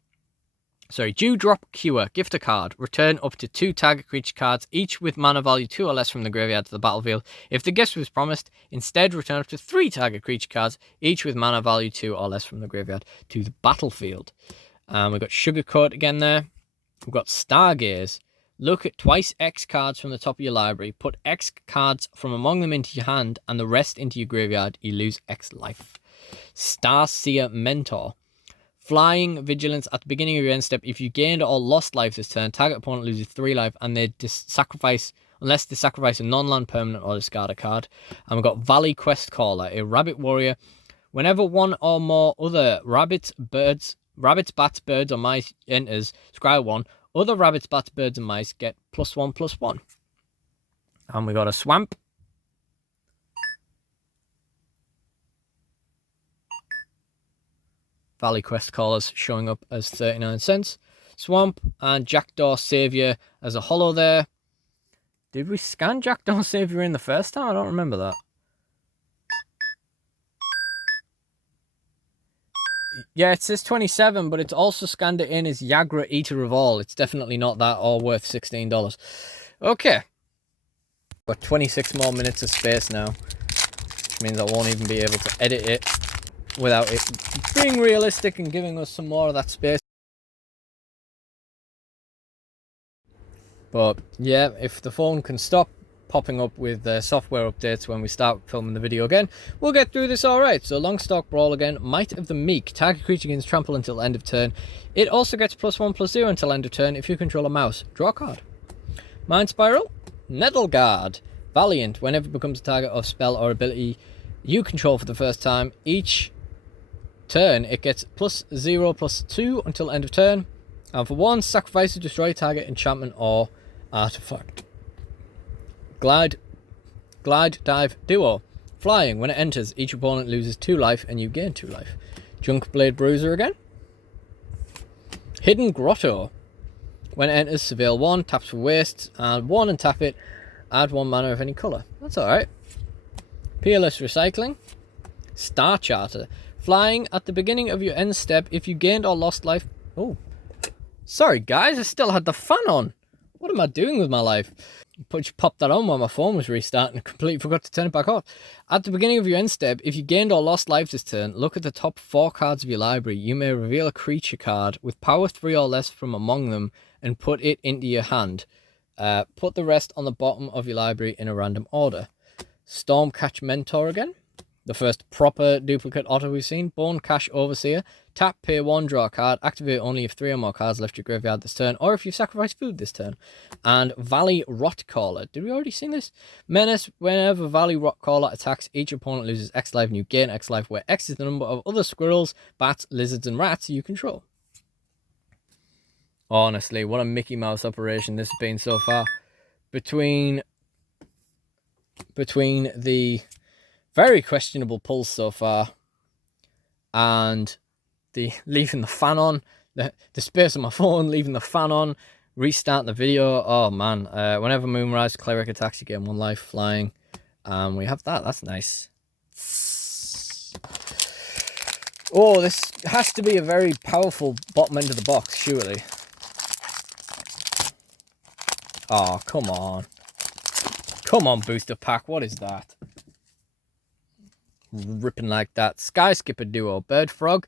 Sorry, Dewdrop Cure. Gift a card. Return up to 2 target creature cards, each with mana value 2 or less from the graveyard to the battlefield. If the gift was promised, instead return up to 3 target creature cards, each with mana value 2 or less from the graveyard to the battlefield. We've got Sugarcoat again there. We've got Stargaze. Look at twice X cards from the top of your library. Put X cards from among them into your hand and the rest into your graveyard. You lose X life. Starseer Mentor. Flying Vigilance. At the beginning of your end step, if you gained or lost life this turn, target opponent loses 3 life and they sacrifice, unless they sacrifice a non-land permanent or discard a card. And we've got Valley Quest Caller, a rabbit warrior. Whenever one or more other rabbits, bats, birds, or mice enters, scry 1. Other rabbits, bats, birds, and mice get +1/+1. And we got a Swamp. Valley Quest Callers showing up as 39 cents. Swamp and Jackdaw Savior as a holo there. Did we scan Jackdaw Savior in the first time? I don't remember that. Yeah, it says 27, but it's also scanned it in as Yagra Eater of All. It's definitely not that or worth $16. Okay. Got 26 more minutes of space now, which means I won't even be able to edit it without it being realistic and giving us some more of that space. But yeah, if the phone can stop popping up with software updates when we start filming the video again, we'll get through this alright. So Longstalk Brawl again. Might of the Meek. Target creature gains trample until end of turn. It also gets +1/+0 until end of turn if you control a mouse. Draw a card. Mind Spiral. Nettle Guard. Valiant. Whenever it becomes a target of spell or ability you control for the first time, each turn it gets +0/+2 until end of turn. And for 1, sacrifice to destroy target enchantment or artifact. Glide Dive Duo. Flying. When it enters, each opponent loses 2 life and you gain 2 life. Junk Blade Bruiser again. Hidden Grotto. When it enters, surveil 1, taps for waste, and 1 and tap it. Add 1 mana of any colour. That's alright. Peerless Recycling. Star Charter. Flying. At the beginning of your end step, if you gained or lost life... Oh. Sorry guys, I still had the fan on. What am I doing with my life? Just popped that on while my phone was restarting and completely forgot to turn it back off. At the beginning of your end step, if you gained or lost life this turn, look at the top 4 cards of your library. You may reveal a creature card with power 3 or less from among them and put it into your hand. Put the rest on the bottom of your library in a random order. Stormcatch Mentor again. The first proper duplicate otter we've seen. Bone Cash Overseer. Tap, pay 1, draw a card. Activate only if 3 or more cards left your graveyard this turn, or if you sacrifice food this turn. And Valley Rotcaller. Did we already see this? Menace. Whenever Valley Rotcaller attacks, each opponent loses X life and you gain X life, where X is the number of other squirrels, bats, lizards, and rats you control. Honestly, what a Mickey Mouse operation this has been so far. Between the very questionable pulls so far and the leaving the fan on, the space on my phone, leaving the fan on, restarting the video. Oh man, whenever Moonrise Cleric attacks, you get 1 life. Flying. We have that. That's nice. Oh, this has to be a very powerful bottom end of the box, surely. Oh, come on. Come on, booster pack. What is that? Ripping like that. Skyskipper Duo. Bird Frog.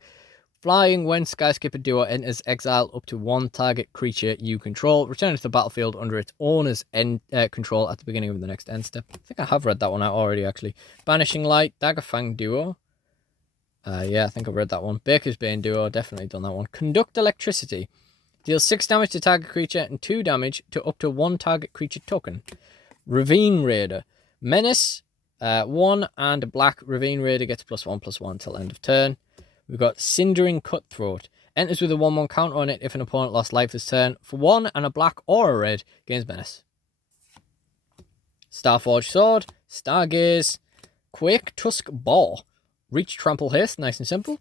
Flying when Skyskipper Duo enters exile up to one target creature you control. Return it to the battlefield under its owner's control at the beginning of the next end step. I think I have read that one out already, actually. Banishing Light. Daggerfang Duo. Yeah, I think I've read that one. Baker's Bane Duo, definitely done that one. Conduct Electricity. Deals 6 damage to target creature and 2 damage to up to 1 target creature token. Ravine Raider. Menace, 1 and a black. Ravine Raider gets +1/+1 till end of turn. We've got Cindering Cutthroat. Enters with a 1/1 counter on it if an opponent lost life this turn. For 1 and a black or a red, gains Menace. Starforged Sword. Stargaze. Quake Tusk Boar. Reach, Trample, Haste, nice and simple.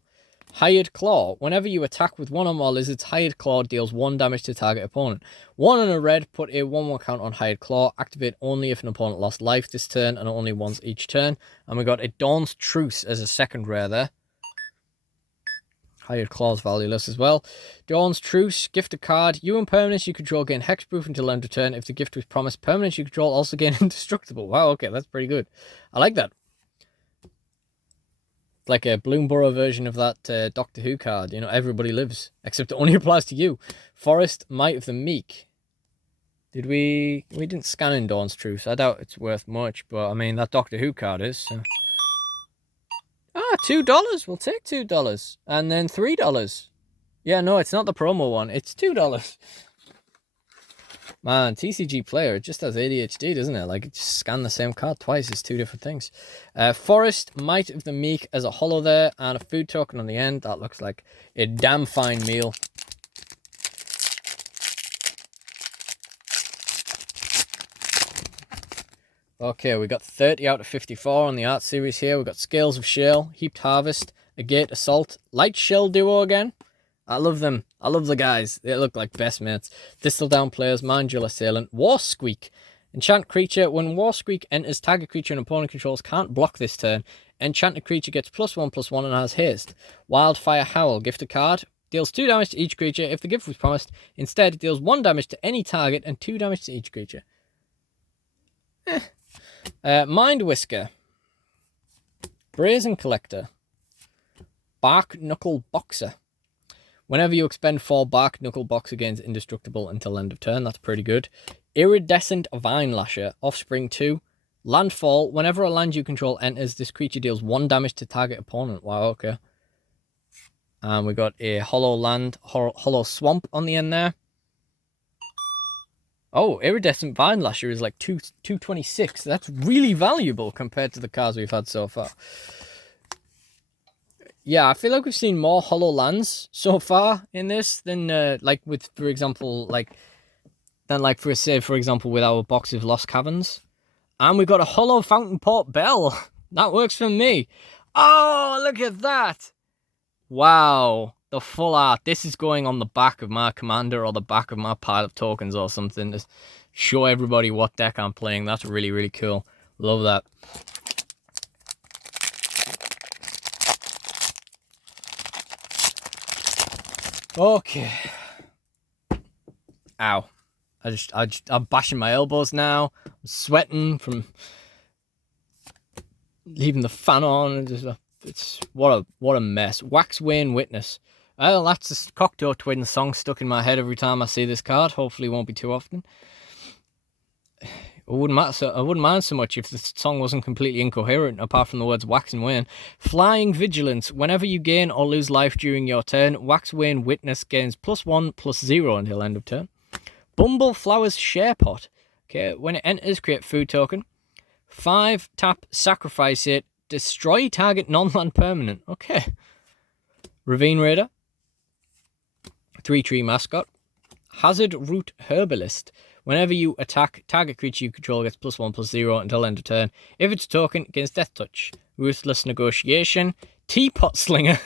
Hired Claw. Whenever you attack with 1 or more lizards, Hired Claw deals 1 damage to target opponent. 1 and a red, put a 1/1 count on Hired Claw. Activate only if an opponent lost life this turn and only once each turn. And we got a Dawn's Truce as a second rare there. Hired Claw's valueless as well. Dawn's Truce, gift a card. You and permanents you control gain hexproof until end of turn. If the gift was promised, permanents you control also gain indestructible. Wow, okay, that's pretty good. I like that. Like a Bloomburrow version of that Doctor Who card. You know, everybody lives, except it only applies to you. Forest, Might of the Meek. Did we didn't scan in Dawn's Truce. I doubt it's worth much, but I mean, that Doctor Who card is. So. Ah, $2. We'll take $2. And then $3. Yeah, no, it's not the promo one. It's $2. Man, TCG Player, it just has ADHD, doesn't it? Like, it just scanned the same card twice. It's 2 different things. Forest, Might of the Meek as a holo there, and a food token on the end. That looks like a damn fine meal. Okay, we got 30 out of 54 on the art series here. We got Scales of Shale, Heaped Harvest, Agate Assault, Light Shell Duo again. I love them. I love the guys. They look like best mates. Thistledown Players, Mindjul Assailant, War Squeak. Enchant creature. When War Squeak enters, target creature and opponent controls can't block this turn. Enchanted creature gets +1/+1 and has haste. Wildfire Howl. Gift a card. Deals 2 damage to each creature if the gift was promised. Instead, it deals 1 damage to any target and 2 damage to each creature. Mind Whisker. Brazen Collector. Bark Knuckle Boxer. Whenever you expend 4 Bark Knuckle Boxer gains indestructible until end of turn. That's pretty good. Iridescent Vine Lasher. Offspring 2. Landfall. Whenever a land you control enters, this creature deals 1 damage to target opponent. Wow, okay. And we got a Hollow Land, Hollow Swamp on the end there. Oh, Iridescent Vine Lasher is like 226. That's really valuable compared to the cards we've had so far. Yeah, I feel like we've seen more Hollow Lands so far in this than, like, with, for example, like, for example, with our box of Lost Caverns. And we've got a Hollow Fountain Port Bell. That works for me. Oh, look at that. Wow. The full art. This is going on the back of my commander or the back of my pile of tokens or something to show everybody what deck I'm playing. That's really, really cool. Love that. Okay. Ow. I'm bashing my elbows now. I'm sweating from leaving the fan on. It's what a mess. Wax Wane Witness. Well, that's a Cocteau Twins song stuck in my head every time I see this card. Hopefully it won't be too often. It wouldn't matter. I wouldn't mind so much if the song wasn't completely incoherent, apart from the words Wax and Wane. Flying Vigilance. Whenever you gain or lose life during your turn, Wax Wane Witness gains +1/+0 until end of turn. Bumble Flowers Sharepot. Okay, when it enters, create food token. 5, tap, sacrifice it, destroy target non-land permanent. Okay. Ravine Raider. 3/3 mascot. Hazard Root Herbalist. Whenever you attack, target creature you control gets +1/+0 until end of turn. If it's a token, gains Death Touch. Ruthless Negotiation. Teapot Slinger.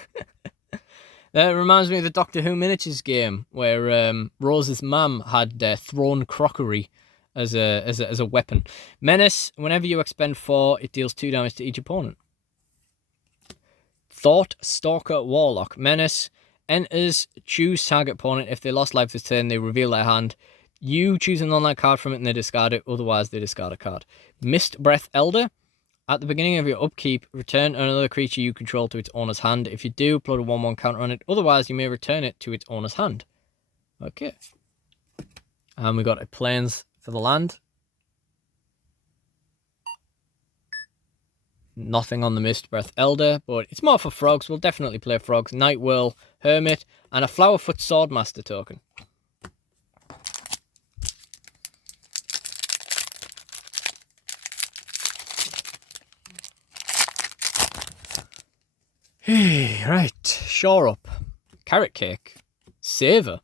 That reminds me of the Doctor Who miniatures game where Rose's mum had thrown crockery as a weapon. Menace. Whenever you expend 4, it deals 2 damage to each opponent. Thought Stalker Warlock. Menace. Enters, choose target opponent. If they lost life this turn, they reveal their hand. You choose a non-land card from it and they discard it, otherwise they discard a card. Mist Breath Elder. At the beginning of your upkeep, return another creature you control to its owner's hand. If you do, put a 1/1 counter on it, otherwise you may return it to its owner's hand. Okay. And we got a plains for the land. Nothing on the Mist Breath Elder, but it's more for frogs. We'll definitely play frogs. Night Whirl, Hermit, and a Flowerfoot Swordmaster token. Right, Shore Up, Carrot Cake, Savor.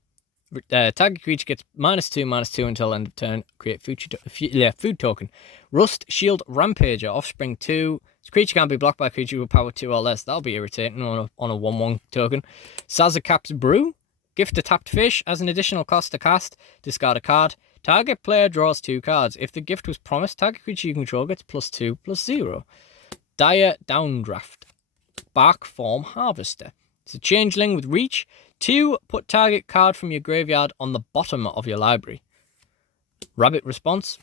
Target creature gets -2/-2 until end of turn. Create food token. Rust Shield Rampager, Offspring 2. This creature can't be blocked by a creature with power 2 or less. That'll be irritating on a 1/1 token. Sazercap's Brew. Gift a tapped fish as an additional cost to cast. Discard a card. Target player draws 2 cards. If the gift was promised, target creature you control gets +2/+0. Dire Downdraft. Bark Form Harvester. It's a changeling with reach. 2, put target card from your graveyard on the bottom of your library. Rabbit Response.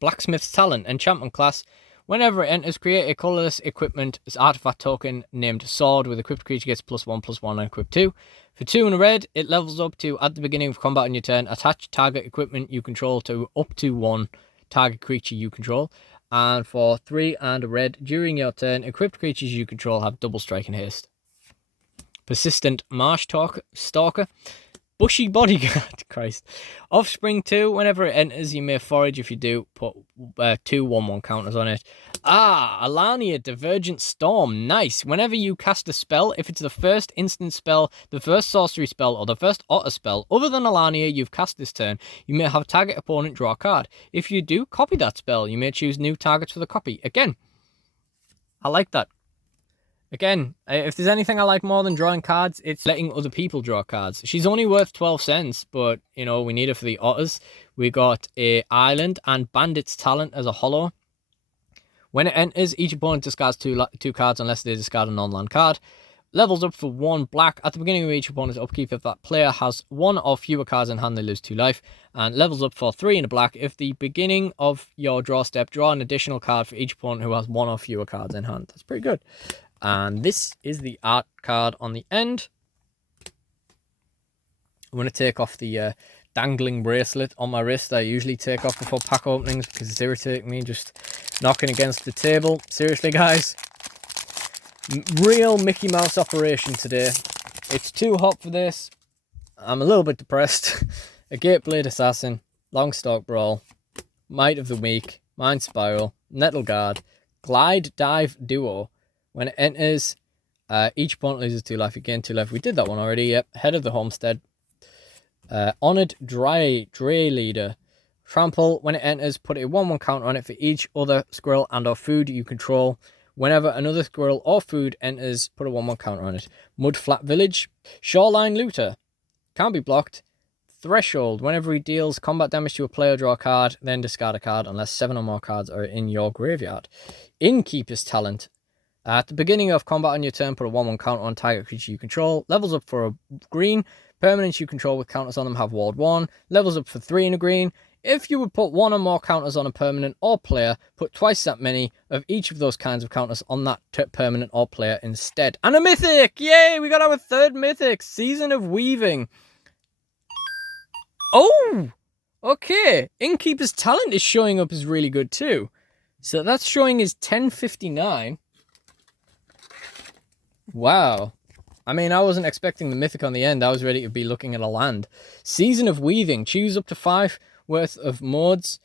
Blacksmith's Talent. Enchantment class. Whenever it enters, create a colorless equipment artifact token named Sword with equipped creature gets +1/+1 and equip 2. For 2 and a red, it levels up to, at the beginning of combat on your turn, attach target equipment you control to up to 1 target creature you control. And for 3 and a red, during your turn, equipped creatures you control have double strike and haste. Persistent Marsh Stalker. Bushy Bodyguard. Christ. Offspring 2. Whenever it enters, you may forage. If you do, put 2 1/1 counters on it. Alania Divergent Storm. Nice. Whenever you cast a spell, if it's the first instant spell, the first sorcery spell, or the first otter spell, other than Alania you've cast this turn, you may have target opponent draw a card. If you do, copy that spell. You may choose new targets for the copy. Again, I like that. Again, if there's anything I like more than drawing cards, it's letting other people draw cards. She's only worth 12 cents, but, you know, we need her for the otters. We got a Island and Bandit's Talent as a holo. When it enters, each opponent discards two cards unless they discard a non-land card. Levels up for 1 black. At the beginning of each opponent's upkeep, if that player has 1 or fewer cards in hand, they lose 2 life. And levels up for 3 in a black. If the beginning of your draw step, draw an additional card for each opponent who has 1 or fewer cards in hand. That's pretty good. And this is the art card on the end. I'm going to take off the dangling bracelet on my wrist. I usually take off before pack openings because it's irritating me just knocking against the table. Seriously, guys. Real Mickey Mouse operation today. It's too hot for this. I'm a little bit depressed. A Gateblade Assassin, Longstalk Brawl, Might of the Week, Mind Spiral, Nettle Guard, Glide Dive Duo. When it enters, each opponent loses 2 life. You gain 2 life. We did that one already. Yep. Head of the Homestead. Honored Dray Leader. Trample. When it enters, put a 1/1 counter on it for each other squirrel and or food you control. Whenever another squirrel or food enters, put a 1/1 counter on it. Mudflat Village. Shoreline Looter. Can't be blocked. Threshold. Whenever he deals combat damage to a player, draw a card, then discard a card unless 7 or more cards are in your graveyard. Innkeeper's Talent. At the beginning of combat on your turn, put a 1/1 counter on target creature you control. Levels up for a green. Permanents you control with counters on them have ward 1. Levels up for 3 in a green. If you would put 1 or more counters on a permanent or player, put twice that many of each of those kinds of counters on that permanent or player instead. And a mythic! Yay! We got our 3rd mythic. Season of Weaving. Oh! Okay. Innkeeper's Talent is showing up as really good too. So that's showing as 1059. Wow. I mean, I wasn't expecting the mythic on the end. I was ready to be looking at a land. Season of Weaving. Choose up to 5 worth of modes.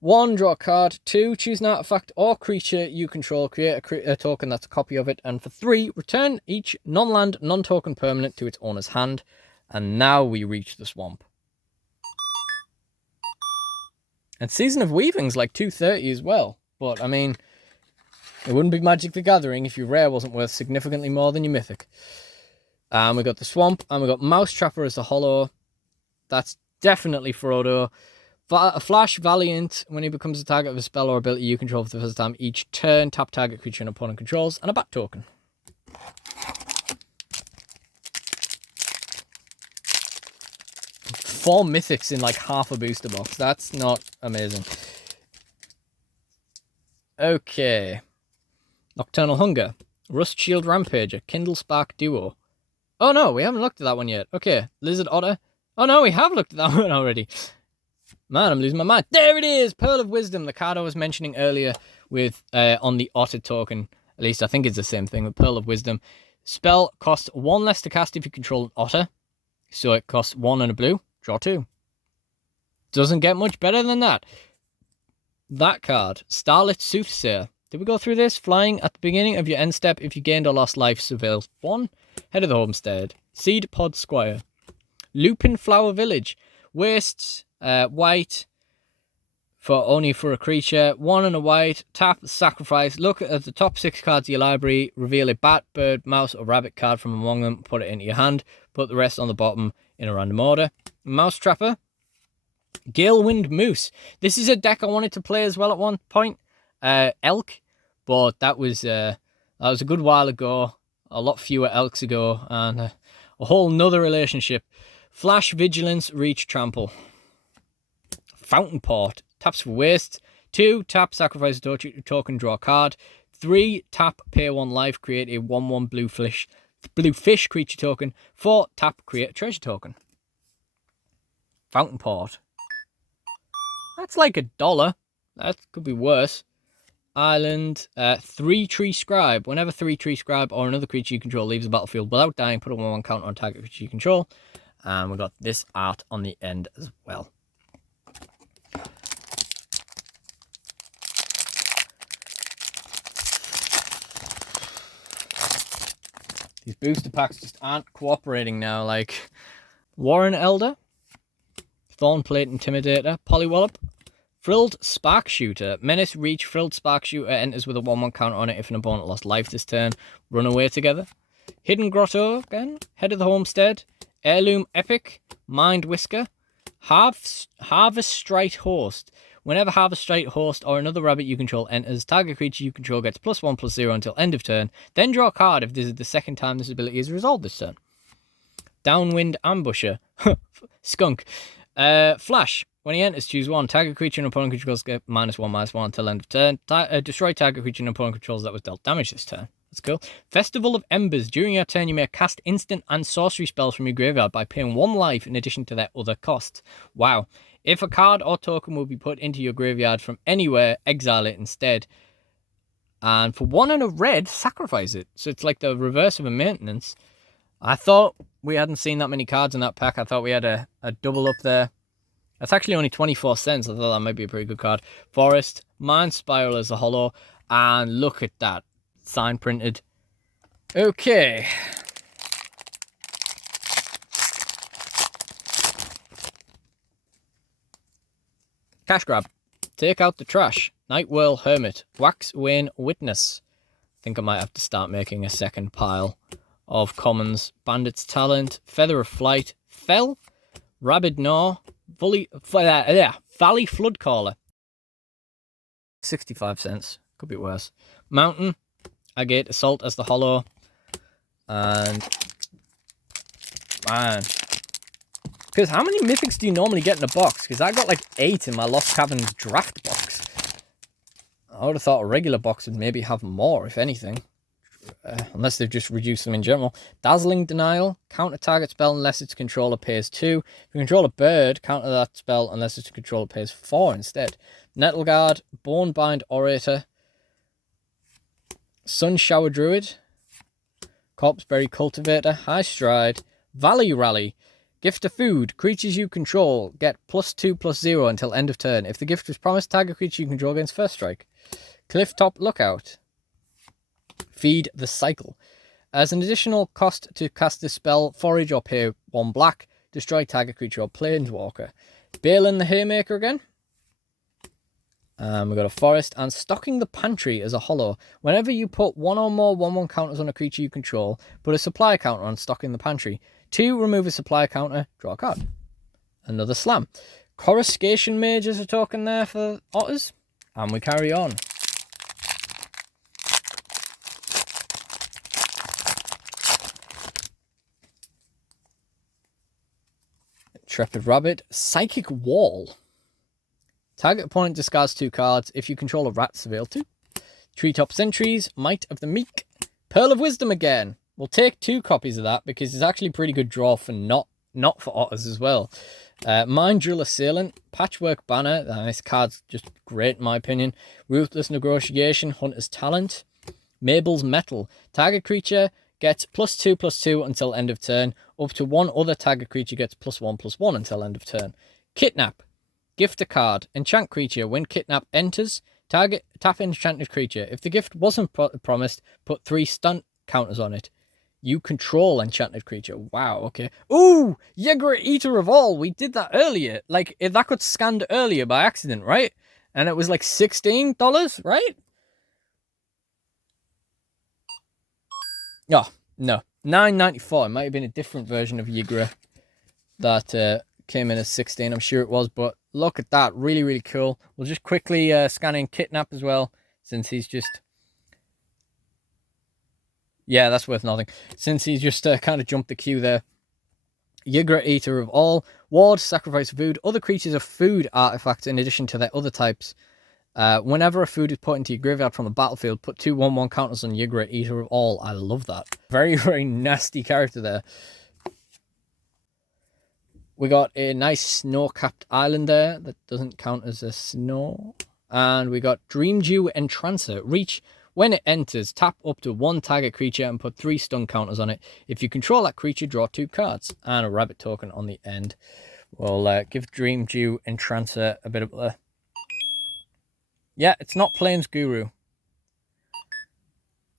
1, draw a card. 2, choose an artifact or creature you control. Create a token that's a copy of it. And for 3, return each non-land, non-token permanent to its owner's hand. And now we reach the swamp. And Season of Weaving's like 230 as well. But, I mean, it wouldn't be Magic the Gathering if your rare wasn't worth significantly more than your mythic. And we got the swamp, and we got Mouse Trapper as the holo. That's definitely Frodo. Flash Valiant, when he becomes a target of a spell or ability you control for the first time each turn, tap target creature an opponent controls, and a bat token. 4 mythics in like half a booster box. That's not amazing. Okay. Nocturnal Hunger. Rust Shield Rampager. Kindle Spark Duo. Oh no, we haven't looked at that one yet. Okay. Lizard Otter. Oh no, we have looked at that one already. Man, I'm losing my mind. There it is! Pearl of Wisdom, the card I was mentioning earlier with on the Otter token. At least I think it's the same thing with Pearl of Wisdom. Spell costs 1 less to cast if you control an Otter. So it costs 1 and a blue. Draw 2. Doesn't get much better than that. That card, Starlit Soothsayer. Did we go through this? Flying at the beginning of your end step if you gained or lost life, surveils 1. Head of the Homestead. Seed Pod Squire. Lupin Flower Village. Wastes, white, for only for a creature. 1 and a white. Tap, sacrifice. Look at the top 6 cards of your library. Reveal a bat, bird, mouse, or rabbit card from among them. Put it into your hand. Put the rest on the bottom in a random order. Mouse Trapper. Galewind Moose. This is a deck I wanted to play as well at one point. Elk, but that was a good while ago. A lot fewer elks ago, and a whole nother relationship. Flash, Vigilance, Reach, Trample. Fountain Port. Taps for waste. 2, tap, sacrifice a token, draw a card. 3, tap, pay 1 life, create a 1/1 blue fish creature token. 4, tap, create a treasure token. Fountain Port. That's like $1. That could be worse. Island. 3 Tree Scribe. Whenever 3 Tree Scribe or another creature you control leaves the battlefield without dying, put a 1/1 counter on target creature you control. And we got this art on the end as well. These booster packs just aren't cooperating now. Like Warren Elder, Thornplate Intimidator, Polywallop, Frilled Spark Shooter, Menace Reach, Frilled Spark Shooter enters with a 1/1 counter on it if an opponent lost life this turn. Run away together. Hidden Grotto again, Head of the Homestead, Heirloom Epic, Mind Whisker, Harvest Strike Host. Whenever Harvest Strike Host or another rabbit you control enters, target creature you control gets +1/+0 until end of turn. Then draw a card if this is the second time this ability is resolved this turn. Downwind Ambusher. Skunk. Flash. When he enters, choose 1. Target creature and opponent controls get -1/-1 until end of turn. Destroy target creature and opponent controls that was dealt damage this turn. That's cool. Festival of Embers. During your turn, you may cast instant and sorcery spells from your graveyard by paying 1 life in addition to their other costs. Wow. If a card or token will be put into your graveyard from anywhere, exile it instead. And for 1 and a red, sacrifice it. So it's like the reverse of a maintenance. I thought we hadn't seen that many cards in that pack. I thought we had a double up there. That's actually only 24 cents. I thought that might be a pretty good card. Forest, Mind Spiral as a holo. And look at that. Sign printed. Okay. Cash grab. Take out the trash. Night Whirl Hermit. Wax Wane Witness. I think I might have to start making a second pile of commons. Bandit's Talent. Feather of Flight. Fell. Rabid Gnaw. Valley Floodcaller. 65 cents. Could be worse. Mountain. Agate Assault as the holo. And man. Because how many mythics do you normally get in a box? Because I got like 8 in my Lost Caverns draft box. I would have thought a regular box would maybe have more, if anything. Unless they've just reduced them in general. Dazzling Denial. Counter target spell unless its controller pays 2. If you control a bird, counter that spell unless its controller pays 4 instead. Nettle Guard. Bonebind Orator. Sun Shower Druid. Corpseberry Cultivator. High Stride. Valley Rally. Gift of Food. Creatures you control get +2/+0 until end of turn. If the gift was promised, target creature you control against first strike. Clifftop Lookout. Feed the Cycle. As an additional cost to cast this spell, forage or pay 1 black. Destroy target creature or planeswalker. Balin the Haymaker again. We've got a Forest and Stocking the Pantry as a holo. Whenever you put 1 or more 1/1 counters on a creature you control, put a supply counter on Stocking the Pantry. 2, remove a supply counter, draw a card. Another Slam. Coruscation Mage as a token there for Otters. And we carry on. Intrepid Rabbit. Psychic Wall. Target opponent discards 2 cards. If you control a rat, surveil 2. Treetop Sentries. Might of the Meek. Pearl of Wisdom again. We'll take 2 copies of that because it's actually a pretty good draw for not for otters as well. Mind Drill Assailant. Patchwork Banner. This card's just great in my opinion. Ruthless Negotiation. Hunter's Talent. Mabel's Metal. Target creature gets +2/+2 until end of turn. Up to 1 other target creature gets +1/+1 until end of turn. Kidnap. Gift a card. Enchant creature. When Kidnap enters, tap enchanted creature. If the gift wasn't promised, put 3 stunt counters on it. You control enchanted creature. Wow, okay. Ooh! Yegre Eater of All. We did that earlier. Like, that got scanned earlier by accident, right? And it was like $16, right? Oh, no. $9.94. It might have been a different version of Yegre that came in as 16. I'm sure it was, but look at that. Really, really cool. We'll just quickly scan in Kidnap as well, since he's just... Yeah, that's worth nothing. Since he's just kind of jumped the queue there. Yegre Eater of All. Ward, sacrifice food. Other creatures are food artifacts in addition to their other types. Whenever a food is put into your graveyard from the battlefield, put 2 1/1 counters on Yegre Eater of All. I love that. Very, very nasty character there. We got a nice snow-capped island there that doesn't count as a snow. And we got Dreamdew Entrancer. Reach. When it enters, tap up to 1 target creature and put 3 stun counters on it. If you control that creature, draw 2 cards. And a rabbit token on the end. We'll give Dreamdew Entrancer a bit of a... Yeah, it's not Plains Guru.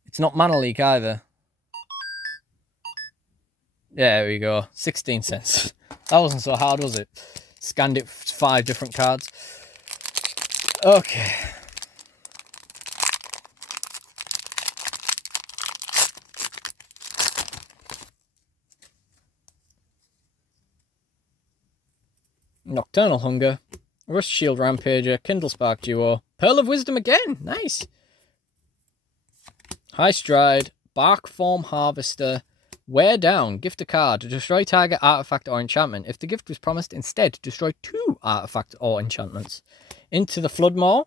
It's not Mana Leak either. Yeah, there we go. 16 cents. That wasn't so hard, was it? Scanned it 5 different cards. Okay. Nocturnal Hunger. Rust Shield Rampager. Kindle Spark Duo. Pearl of Wisdom again. Nice. High Stride. Bark Form Harvester. Wear Down. Gift a card. Destroy target artifact or enchantment. If the gift was promised, instead, destroy 2 artifacts or enchantments. Into the Floodmaw.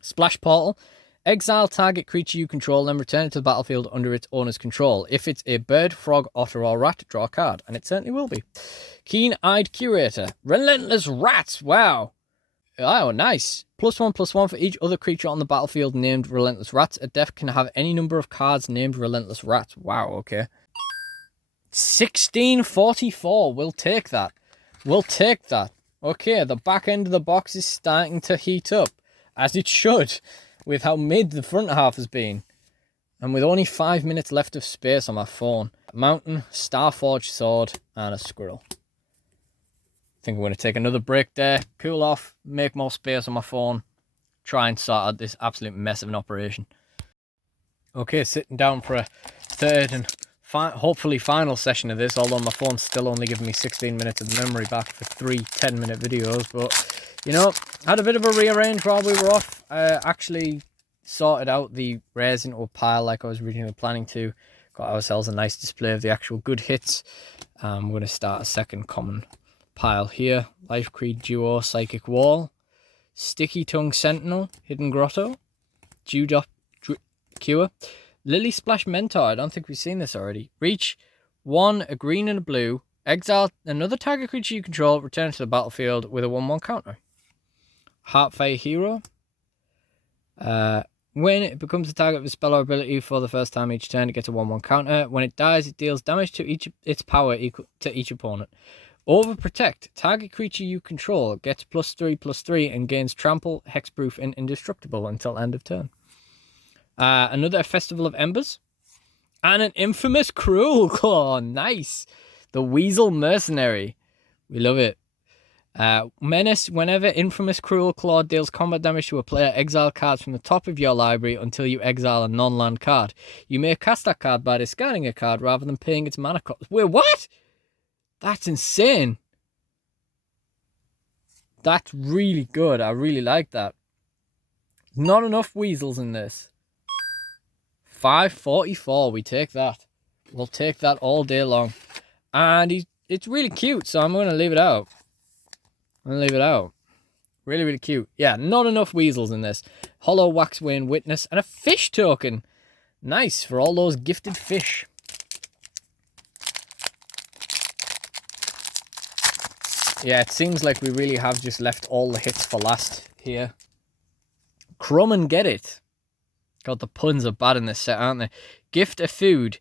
Splash Portal. Exile target creature you control, then return it to the battlefield under its owner's control. If it's a bird, frog, otter, or rat, draw a card. And it certainly will be. Keen-Eyed Curator. Relentless Rats. Wow. Oh, nice. +1/+1 for each other creature on the battlefield named Relentless Rats. A deck can have any number of cards named Relentless Rats. Wow, okay. 1644. We'll take that. We'll take that. Okay, the back end of the box is starting to heat up. As it should. With how mid the front half has been. And with only 5 minutes left of space on my phone. Mountain, Starforged Sword, and a squirrel. I think I'm going to take another break there. Cool off, make more space on my phone. Try and sort out this absolute mess of an operation. Okay, sitting down for a third and hopefully final session of this. Although my phone's still only giving me 16 minutes of memory back for 3 10-minute videos. But... you know, had a bit of a rearrange while we were off. Actually sorted out the rares into a pile like I was originally planning to. Got ourselves a nice display of the actual good hits. We're going to start a second common pile here. Life Creed Duo, Psychic Wall. Sticky Tongue Sentinel, Hidden Grotto. Dewdrop Cure. Lily Splash Mentor, I don't think we've seen this already. Reach 1, a green and a blue. Exile another target creature you control, return it to the battlefield with a 1/1 counter. Heartfire Hero. When it becomes the target of a spell or ability for the first time each turn, it gets a 1/1 counter. When it dies, it deals damage to its power equal to each opponent. Overprotect. Target creature you control gets +3/+3 and gains trample, hexproof, and indestructible until end of turn. Another Festival of Embers. And an infamous Cruel Claw. Nice. The Weasel Mercenary. We love it. Menace. Whenever Infamous Cruel Claw deals combat damage to a player, exile cards from the top of your library until you exile a non-land card. You may cast that card by discarding a card rather than paying its mana cost. Wait, what? That's insane. That's really good. I really like that. Not enough weasels in this. 544. We take that. We'll take that all day long. And it's really cute, so I'm going to leave it out. Really, really cute. Yeah, not enough weasels in this. Hollow Waxwing Witness and a fish token. Nice for all those gifted fish. Yeah, it seems like we really have just left all the hits for last here. Crumb and Get It. God, the puns are bad in this set, aren't they? Gift a food.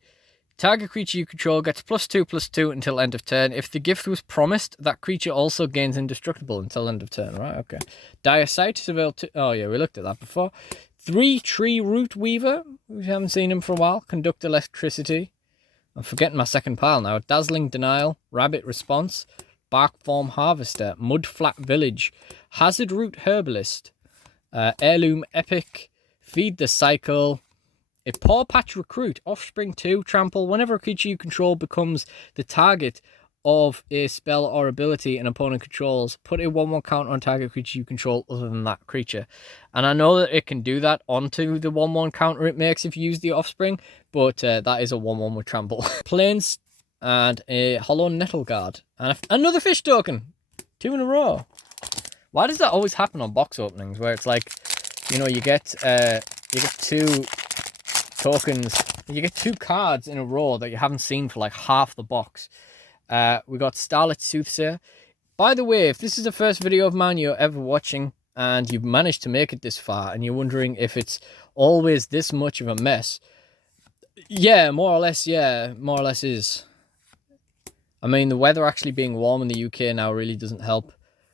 Target creature you control gets +2/+2 until end of turn. If the gift was promised, that creature also gains indestructible until end of turn. Right, okay. Dire Sight, Seville 2. Oh, yeah, we looked at that before. 3 Tree Root Weaver. We haven't seen him for a while. Conduct Electricity. I'm forgetting my second pile now. Dazzling Denial. Rabbit Response. Barkform Harvester. Mudflat Village. Hazard Root Herbalist. Heirloom Epic. Feed the Cycle. A Paw Patch Recruit. Offspring 2. Trample. Whenever a creature you control becomes the target of a spell or ability an opponent controls, put a 1/1 counter on target creature you control other than that creature. And I know that it can do that onto the 1/1 counter it makes if you use the Offspring, but that is a 1/1 with Trample. Plains and a Hollow Nettle Guard. And another fish token. 2 in a row. Why does that always happen on box openings where it's like, you know, you get 2 tokens, you get 2 cards in a row that you haven't seen for like half the box. We got Starlit Soothsayer. By the way, if this is the first video of mine you're ever watching and you've managed to make it this far and you're wondering if it's always this much of a mess, yeah, more or less is. I mean, the weather actually being warm in the UK now really doesn't help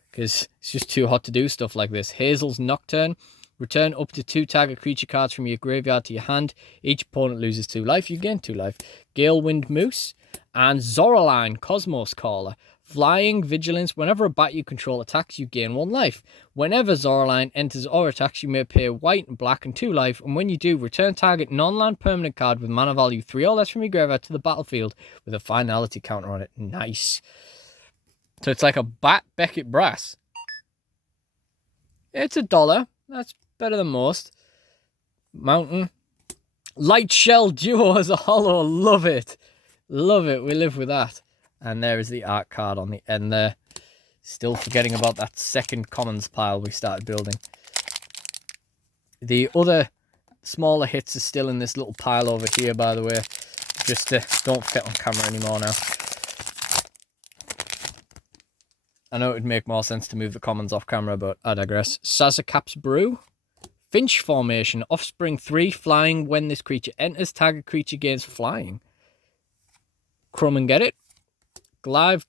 because it's just too hot to do stuff like this. Hazel's Nocturne. Return up to 2 target creature cards from your graveyard to your hand. Each opponent loses 2 life. You gain 2 life. Galewind Moose. And Zoraline, Cosmos Caller. Flying Vigilance. Whenever a bat you control attacks, you gain 1 life. Whenever Zoraline enters or attacks, you may pay white and black and 2 life. And when you do, return target non-land permanent card with mana value 3 or less from your graveyard to the battlefield with a finality counter on it. Nice. So it's like a Bat Beckett Brass. It's $1. That's better than most. Mountain. Light Shell Duo as a hollow. Love it. Love it. We live with that. And there is the art card on the end there. Still forgetting about that second commons pile we started building. The other smaller hits are still in this little pile over here, by the way. Just don't fit on camera anymore now. I know it would make more sense to move the commons off camera, but I digress. Sazercap's Brew. Finch Formation. Offspring 3. Flying. When this creature enters, target creature gains flying. Crumb and Get It. Glide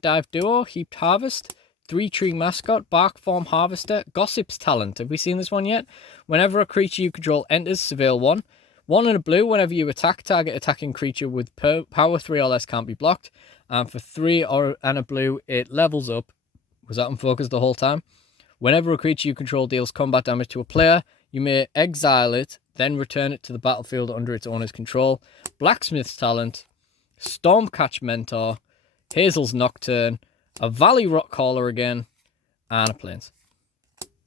Dive Duo. Heaped Harvest. 3 Tree Mascot. Barkform Harvester. Gossip's Talent. Have we seen this one yet? Whenever a creature you control enters, surveil 1. 1 in a blue. Whenever you attack, target attacking creature with power 3 or less can't be blocked. And for 3 and a blue, it levels up. Was that unfocused the whole time? Whenever a creature you control deals combat damage to a player, you may exile it, then return it to the battlefield under its owner's control. Blacksmith's Talent, Stormcatch Mentor, Hazel's Nocturne, a Valley Rock Caller again, and a Plains.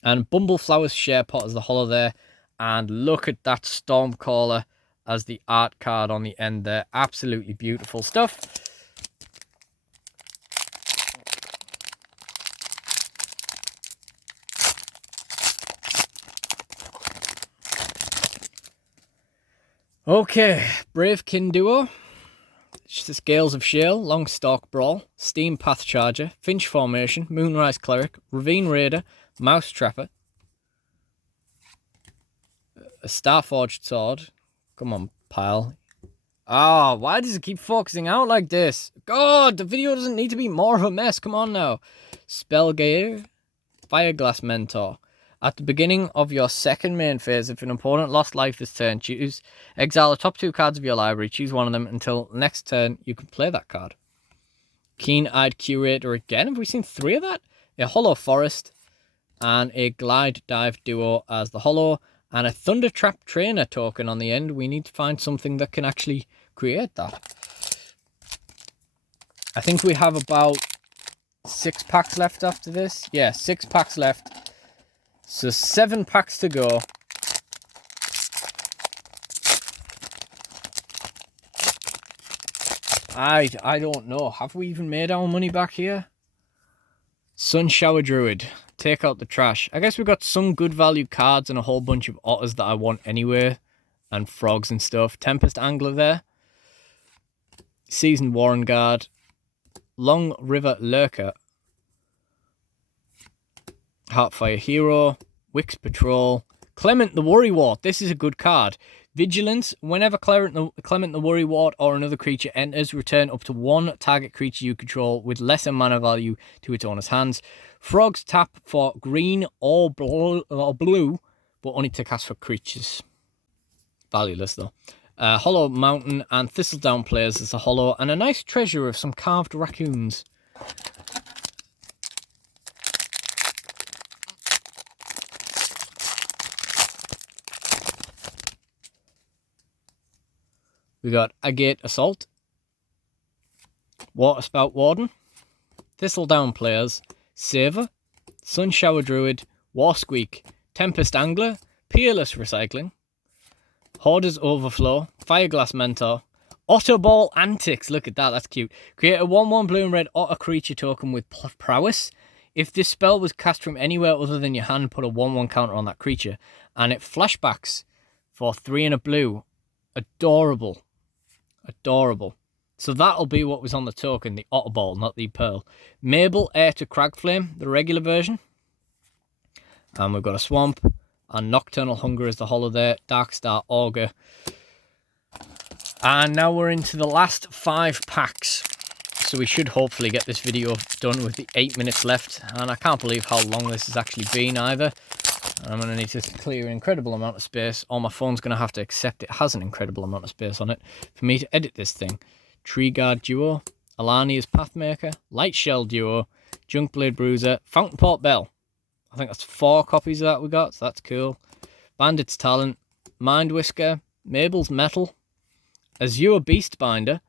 And Bumbleflower's Share Pot as the hollow there. And look at that Stormcaller as the art card on the end there. Absolutely beautiful stuff. Okay, Bravekin Duo, Scales of Shale, Longstalk Brawl, Steam Path Charger, Finch Formation, Moonrise Cleric, Ravine Raider, Mouse Trapper, a Starforged Sword. Come on, pile. Ah, why does it keep focusing out like this? God, the video doesn't need to be more of a mess. Come on now. Spellgear, Fireglass Mentor. At the beginning of your second main phase, if an opponent lost life this turn, exile the top 2 cards of your library, choose one of them until next turn you can play that card. Keen-Eyed Curator again. Have we seen 3 of that? A Hollow Forest and a Glide Dive Duo as the hollow and a Thundertrap Trainer token on the end. We need to find something that can actually create that. I think we have about 6 packs left after this. Yeah, 6 packs left. So 7 packs to go. I don't know. Have we even made our money back here? Sun Shower Druid. Take out the trash. I guess we've got some good value cards and a whole bunch of otters that I want anyway. And frogs and stuff. Tempest Angler there. Seasoned Warren Guard. Long River Lurker. Heartfire Hero. Wix Patrol. Clement the Worrywart. This is a good card. Vigilance. Whenever Clement the Worrywart or another creature enters, return up to one target creature you control with lesser mana value to its owner's hands. Frogs tap for green or blue, but only to cast for creatures. Valueless though. Hollow Mountain and Thistledown players as a hollow, and a nice treasure of some carved raccoons. We got Agate Assault, Waterspout Warden, Thistledown players, Saver, Sun Shower Druid, War Squeak, Tempest Angler, Peerless Recycling, Hoarder's Overflow, Fireglass Mentor, Otter Ball Antics. Look at that, that's cute. Create a 1/1 blue and red otter creature token with prowess. If this spell was cast from anywhere other than your hand, put a 1/1 counter on that creature. And it flashbacks for 3 and a blue. Adorable. Adorable. So that'll be what was on the token, the Otter Ball, not the Pearl. Mabel, Heir to Cragflame, the regular version. And we've got a Swamp. And Nocturnal Hunger is the hollow there. Darkstar Augur. And now we're into the last 5 packs. So we should hopefully get this video done with the 8 minutes left. And I can't believe how long this has actually been either. And I'm going to need to clear an incredible amount of space, or my phone's going to have to accept it has an incredible amount of space on it for me to edit this thing. Tree Guard Duo, Alania's Pathmaker, Light Shell Duo, Junkblade Bruiser, Fountainport Bell. I think that's 4 copies of that we got, so that's cool. Bandit's Talent, Mind Whisker, Mabel's Metal, Azure Beastbinder,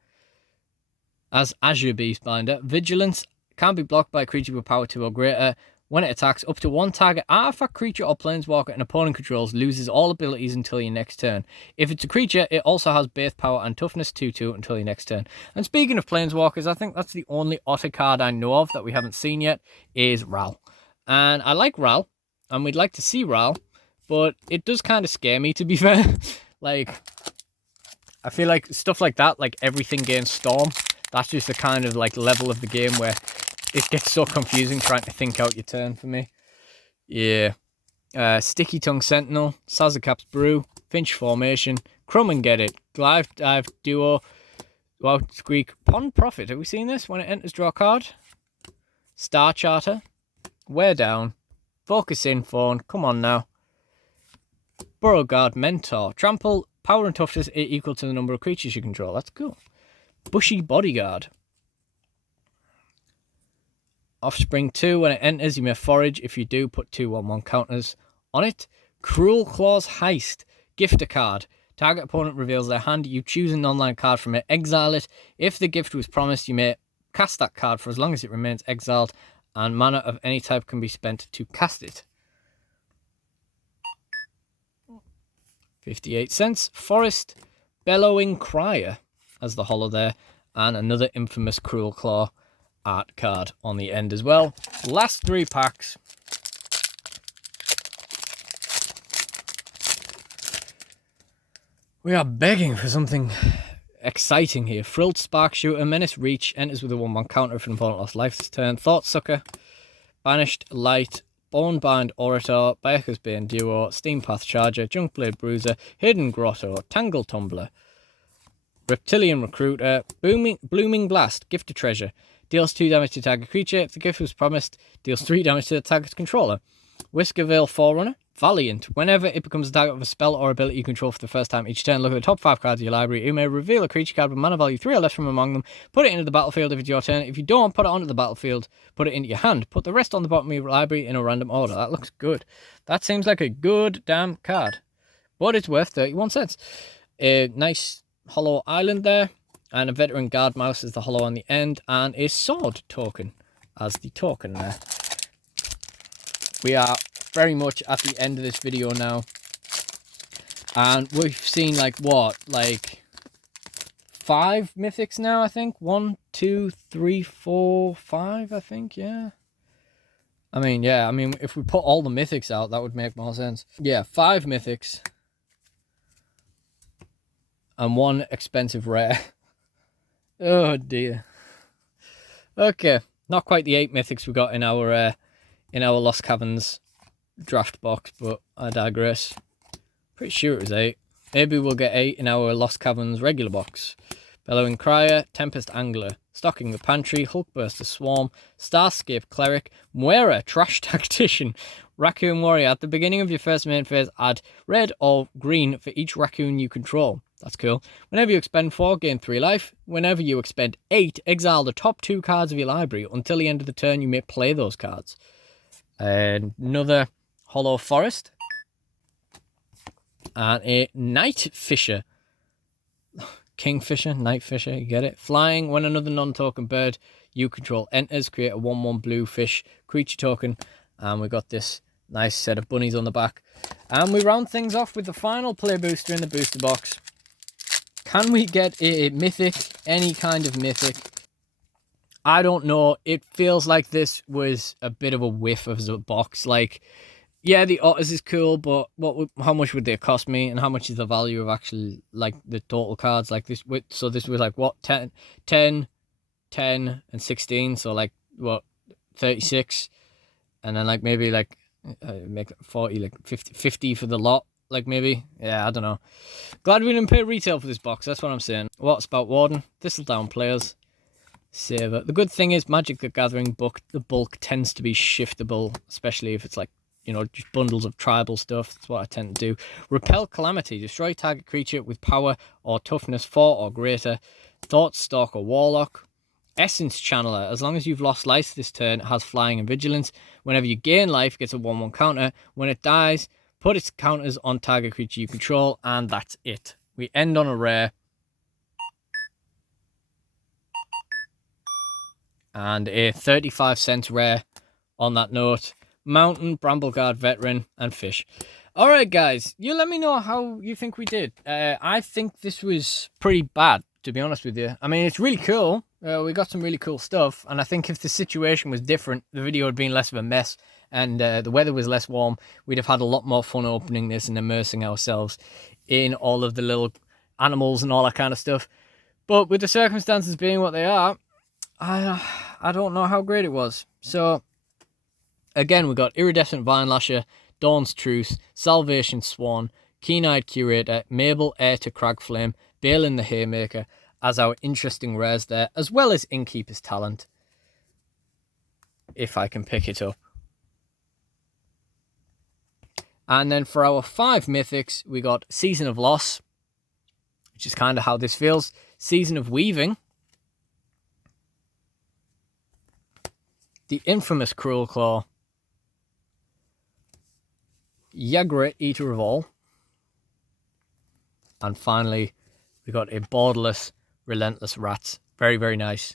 Azure Beastbinder, Vigilance, can't be blocked by a creature with power 2 or greater. When it attacks, up to one target artifact, creature, or planeswalker an opponent controls loses all abilities until your next turn. If it's a creature, it also has base power and toughness 2/2 until your next turn. And speaking of planeswalkers, I think that's the only otter card I know of that we haven't seen yet, is Ral. And I like Ral, and we'd like to see Ral, but it does kind of scare me, to be fair. Like, I feel like stuff like that, like everything gains Storm, that's just the kind of like level of the game where it gets so confusing trying to think out your turn for me. Yeah. Sticky Tongue Sentinel, Sazercap's Brew, Finch Formation, Crumb and Get It, Glaive Dive Duo, Wild Squeak, Pond Profit. Have we seen this? When it enters, draw a card. Star Charter, Wear Down, Focus In Phone, come on now. Burrow Guard Mentor, Trample, Power and Toughness equal to the number of creatures you control. That's cool. Bushy Bodyguard. Offspring 2, when it enters, you may forage. If you do, put 2 1/1 counters on it. Cruel Claws Heist. Gift a card. Target opponent reveals their hand. You choose an online card from it. Exile it. If the gift was promised, you may cast that card for as long as it remains exiled. And mana of any type can be spent to cast it. 58 cents. Forest. Bellowing Crier as the hollow there. And another infamous Cruel Claw art card on the end as well. Last 3 packs. We are begging for something exciting here. Frilled Spark Shooter, Menace Reach, enters with a 1/1 counter if an opponent lost life this turn. Thought Sucker, Banished Light, Bonebind Orator, Baker's Bane Duo, Steampath Charger, Junkblade Bruiser, Hidden Grotto, Tangle Tumbler, Reptilian Recruiter, Blooming Blast, Gift a Treasure. Deals 2 damage to target creature. If the gift was promised, deals 3 damage to the target's controller. Whiskervale Forerunner, Valiant. Whenever it becomes a target of a spell or ability you control for the first time each turn, look at the top 5 cards of your library. You may reveal a creature card with mana value 3 or less from among them. Put it into the battlefield if it's your turn. If you don't put it onto the battlefield, put it into your hand. Put the rest on the bottom of your library in a random order. That looks good. That seems like a good damn card. But it's worth 31 cents. A nice hollow island there. And a Veteran Guard Mouse is the hollow on the end. And a Sword token as the token there. We are very much at the end of this video now. And we've seen like what? Like 5 mythics now, I think. 1, 2, 3, 4, 5, I think, yeah. I mean, yeah, if we put all the mythics out, that would make more sense. Yeah, 5 mythics. And 1 expensive rare. Oh, dear. Okay, not quite the 8 mythics we got in our Lost Caverns draft box, but I digress. Pretty sure it was 8. Maybe we'll get 8 in our Lost Caverns regular box. Bellowing Crier, Tempest Angler, Stocking the Pantry, Hulkburster Swarm, Starscape Cleric, Moira Trash Tactician, Raccoon Warrior. At the beginning of your first main phase, add red or green for each raccoon you control. That's cool. Whenever you expend 4, gain 3 life. Whenever you expend 8, exile the top 2 cards of your library. Until the end of the turn, you may play those cards. Another Hollow Forest. And a Night Fisher. Kingfisher, Night Fisher, you get it? Flying, when another non-token bird you control enters, create a 1/1 blue fish creature token. And we got this nice set of bunnies on the back. And we round things off with the final play booster in the booster box. Can we get a mythic? Any kind of mythic? I don't know. It feels like this was a bit of a whiff of the box. Like, yeah, the otters is cool, but how much would they cost me, and how much is the value of actually, like, the total cards? Like this, so this was like, what, 10, and 16, so like, what, 36, and then like maybe like make it 40, like 50 for the lot, like maybe, yeah, I don't know. Glad we didn't pay retail for this box, that's what I'm saying. What Spout Warden, Thistledown Players, Saver. The good thing is Magic the Gathering book, the bulk tends to be shiftable, especially if it's like, you know, just bundles of tribal stuff. That's what I tend to do. Repel Calamity. Destroy target creature with power or toughness 4 or greater. Thought Stalker Warlock. Essence Channeler. As long as you've lost life this turn, it has flying and vigilance. Whenever you gain life, it gets a 1/1 counter. When it dies, put its counters on target creature you control, and that's it. We end on a rare. And a 35-cent rare on that note. Mountain, Brambleguard Veteran, and Fish. Alright guys, you let me know how you think we did. I think this was pretty bad, to be honest with you. I mean, it's really cool. We got some really cool stuff, and I think if the situation was different, the video would have been less of a mess, and the weather was less warm, we'd have had a lot more fun opening this and immersing ourselves in all of the little animals and all that kind of stuff. But with the circumstances being what they are, I don't know how great it was. So, again, we got Iridescent Vinelasher, Dawn's Truce, Salvation Swan, Keen-Eyed Curator, Mabel, Heir to Cragflame, Balin the Haymaker as our interesting rares there, as well as Innkeeper's Talent, if I can pick it up. And then for our 5 mythics, we got Season of Loss, which is kind of how this feels. Season of Weaving, the infamous Cruel Claw, Yagra, Eater of All, and finally we got a Borderless Relentless Rats. Very, very nice.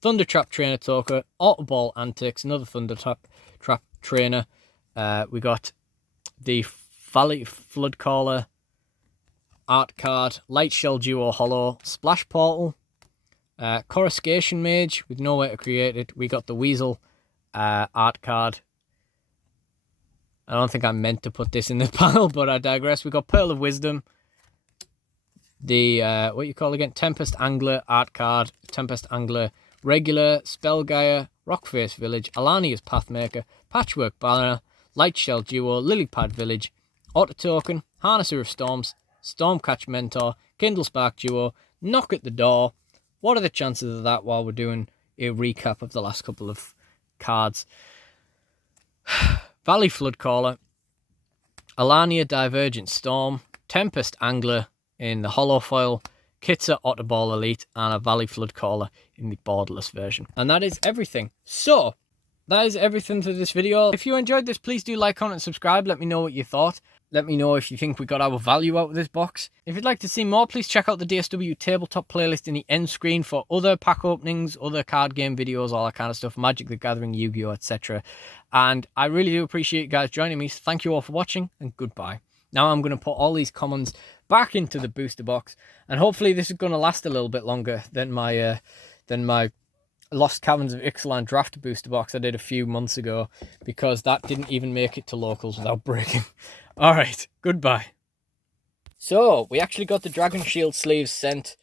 Thundertrap Trainer Talker, Autoball Antics, another Thundertrap Trainer. We got the Valley Floodcaller art card, Light Shell Duo Hollow, Splash Portal, Coruscation Mage with nowhere to create it. We got the Weasel art card. I don't think I meant to put this in the pile, but I digress. We got Pearl of Wisdom, the what you call again, Tempest Angler art card, Tempest Angler regular, Spellgaia, Rockface Village, Alania's Pathmaker, Patchwork Banner, Lightshell Duo, Lilypad Village, Otter Token, Harnesser of Storms, Stormcatch Mentor, Kindle Spark Duo, Knock at the Door. What are the chances of that while we're doing a recap of the last couple of cards? Valley Floodcaller, Alania Divergent Storm, Tempest Angler in the hollow foil, Kitzer Otterball Elite, and a Valley Floodcaller in the borderless version. And that is everything. So, that is everything for this video. If you enjoyed this, please do like, comment, and subscribe. Let me know what you thought. Let me know if you think we got our value out of this box. If you'd like to see more, please check out the DSW tabletop playlist in the end screen for other pack openings, other card game videos, all that kind of stuff, Magic the Gathering, Yu-Gi-Oh, etc. And I really do appreciate you guys joining me. Thank you all for watching, and goodbye. Now I'm going to put all these commons back into the booster box, and hopefully this is going to last a little bit longer than my Lost Caverns of Ixalan draft booster box I did a few months ago, because that didn't even make it to locals without breaking. All right, goodbye. So we actually got the Dragon Shield sleeves sent.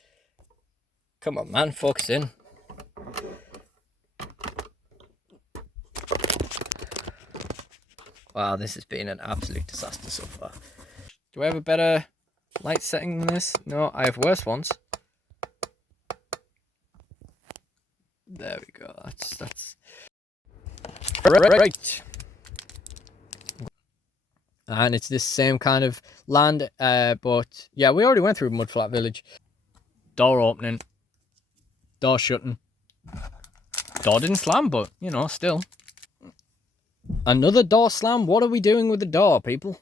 Come on, man, focus in. Wow, this has been an absolute disaster so far. Do I have a better light setting than this? No, I have worse ones. There we go. That's right. And it's this same kind of land, but yeah, we already went through Mudflat Village. Door opening, door shutting. Door didn't slam, but you know, still. Another door slam? What are we doing with the door, people?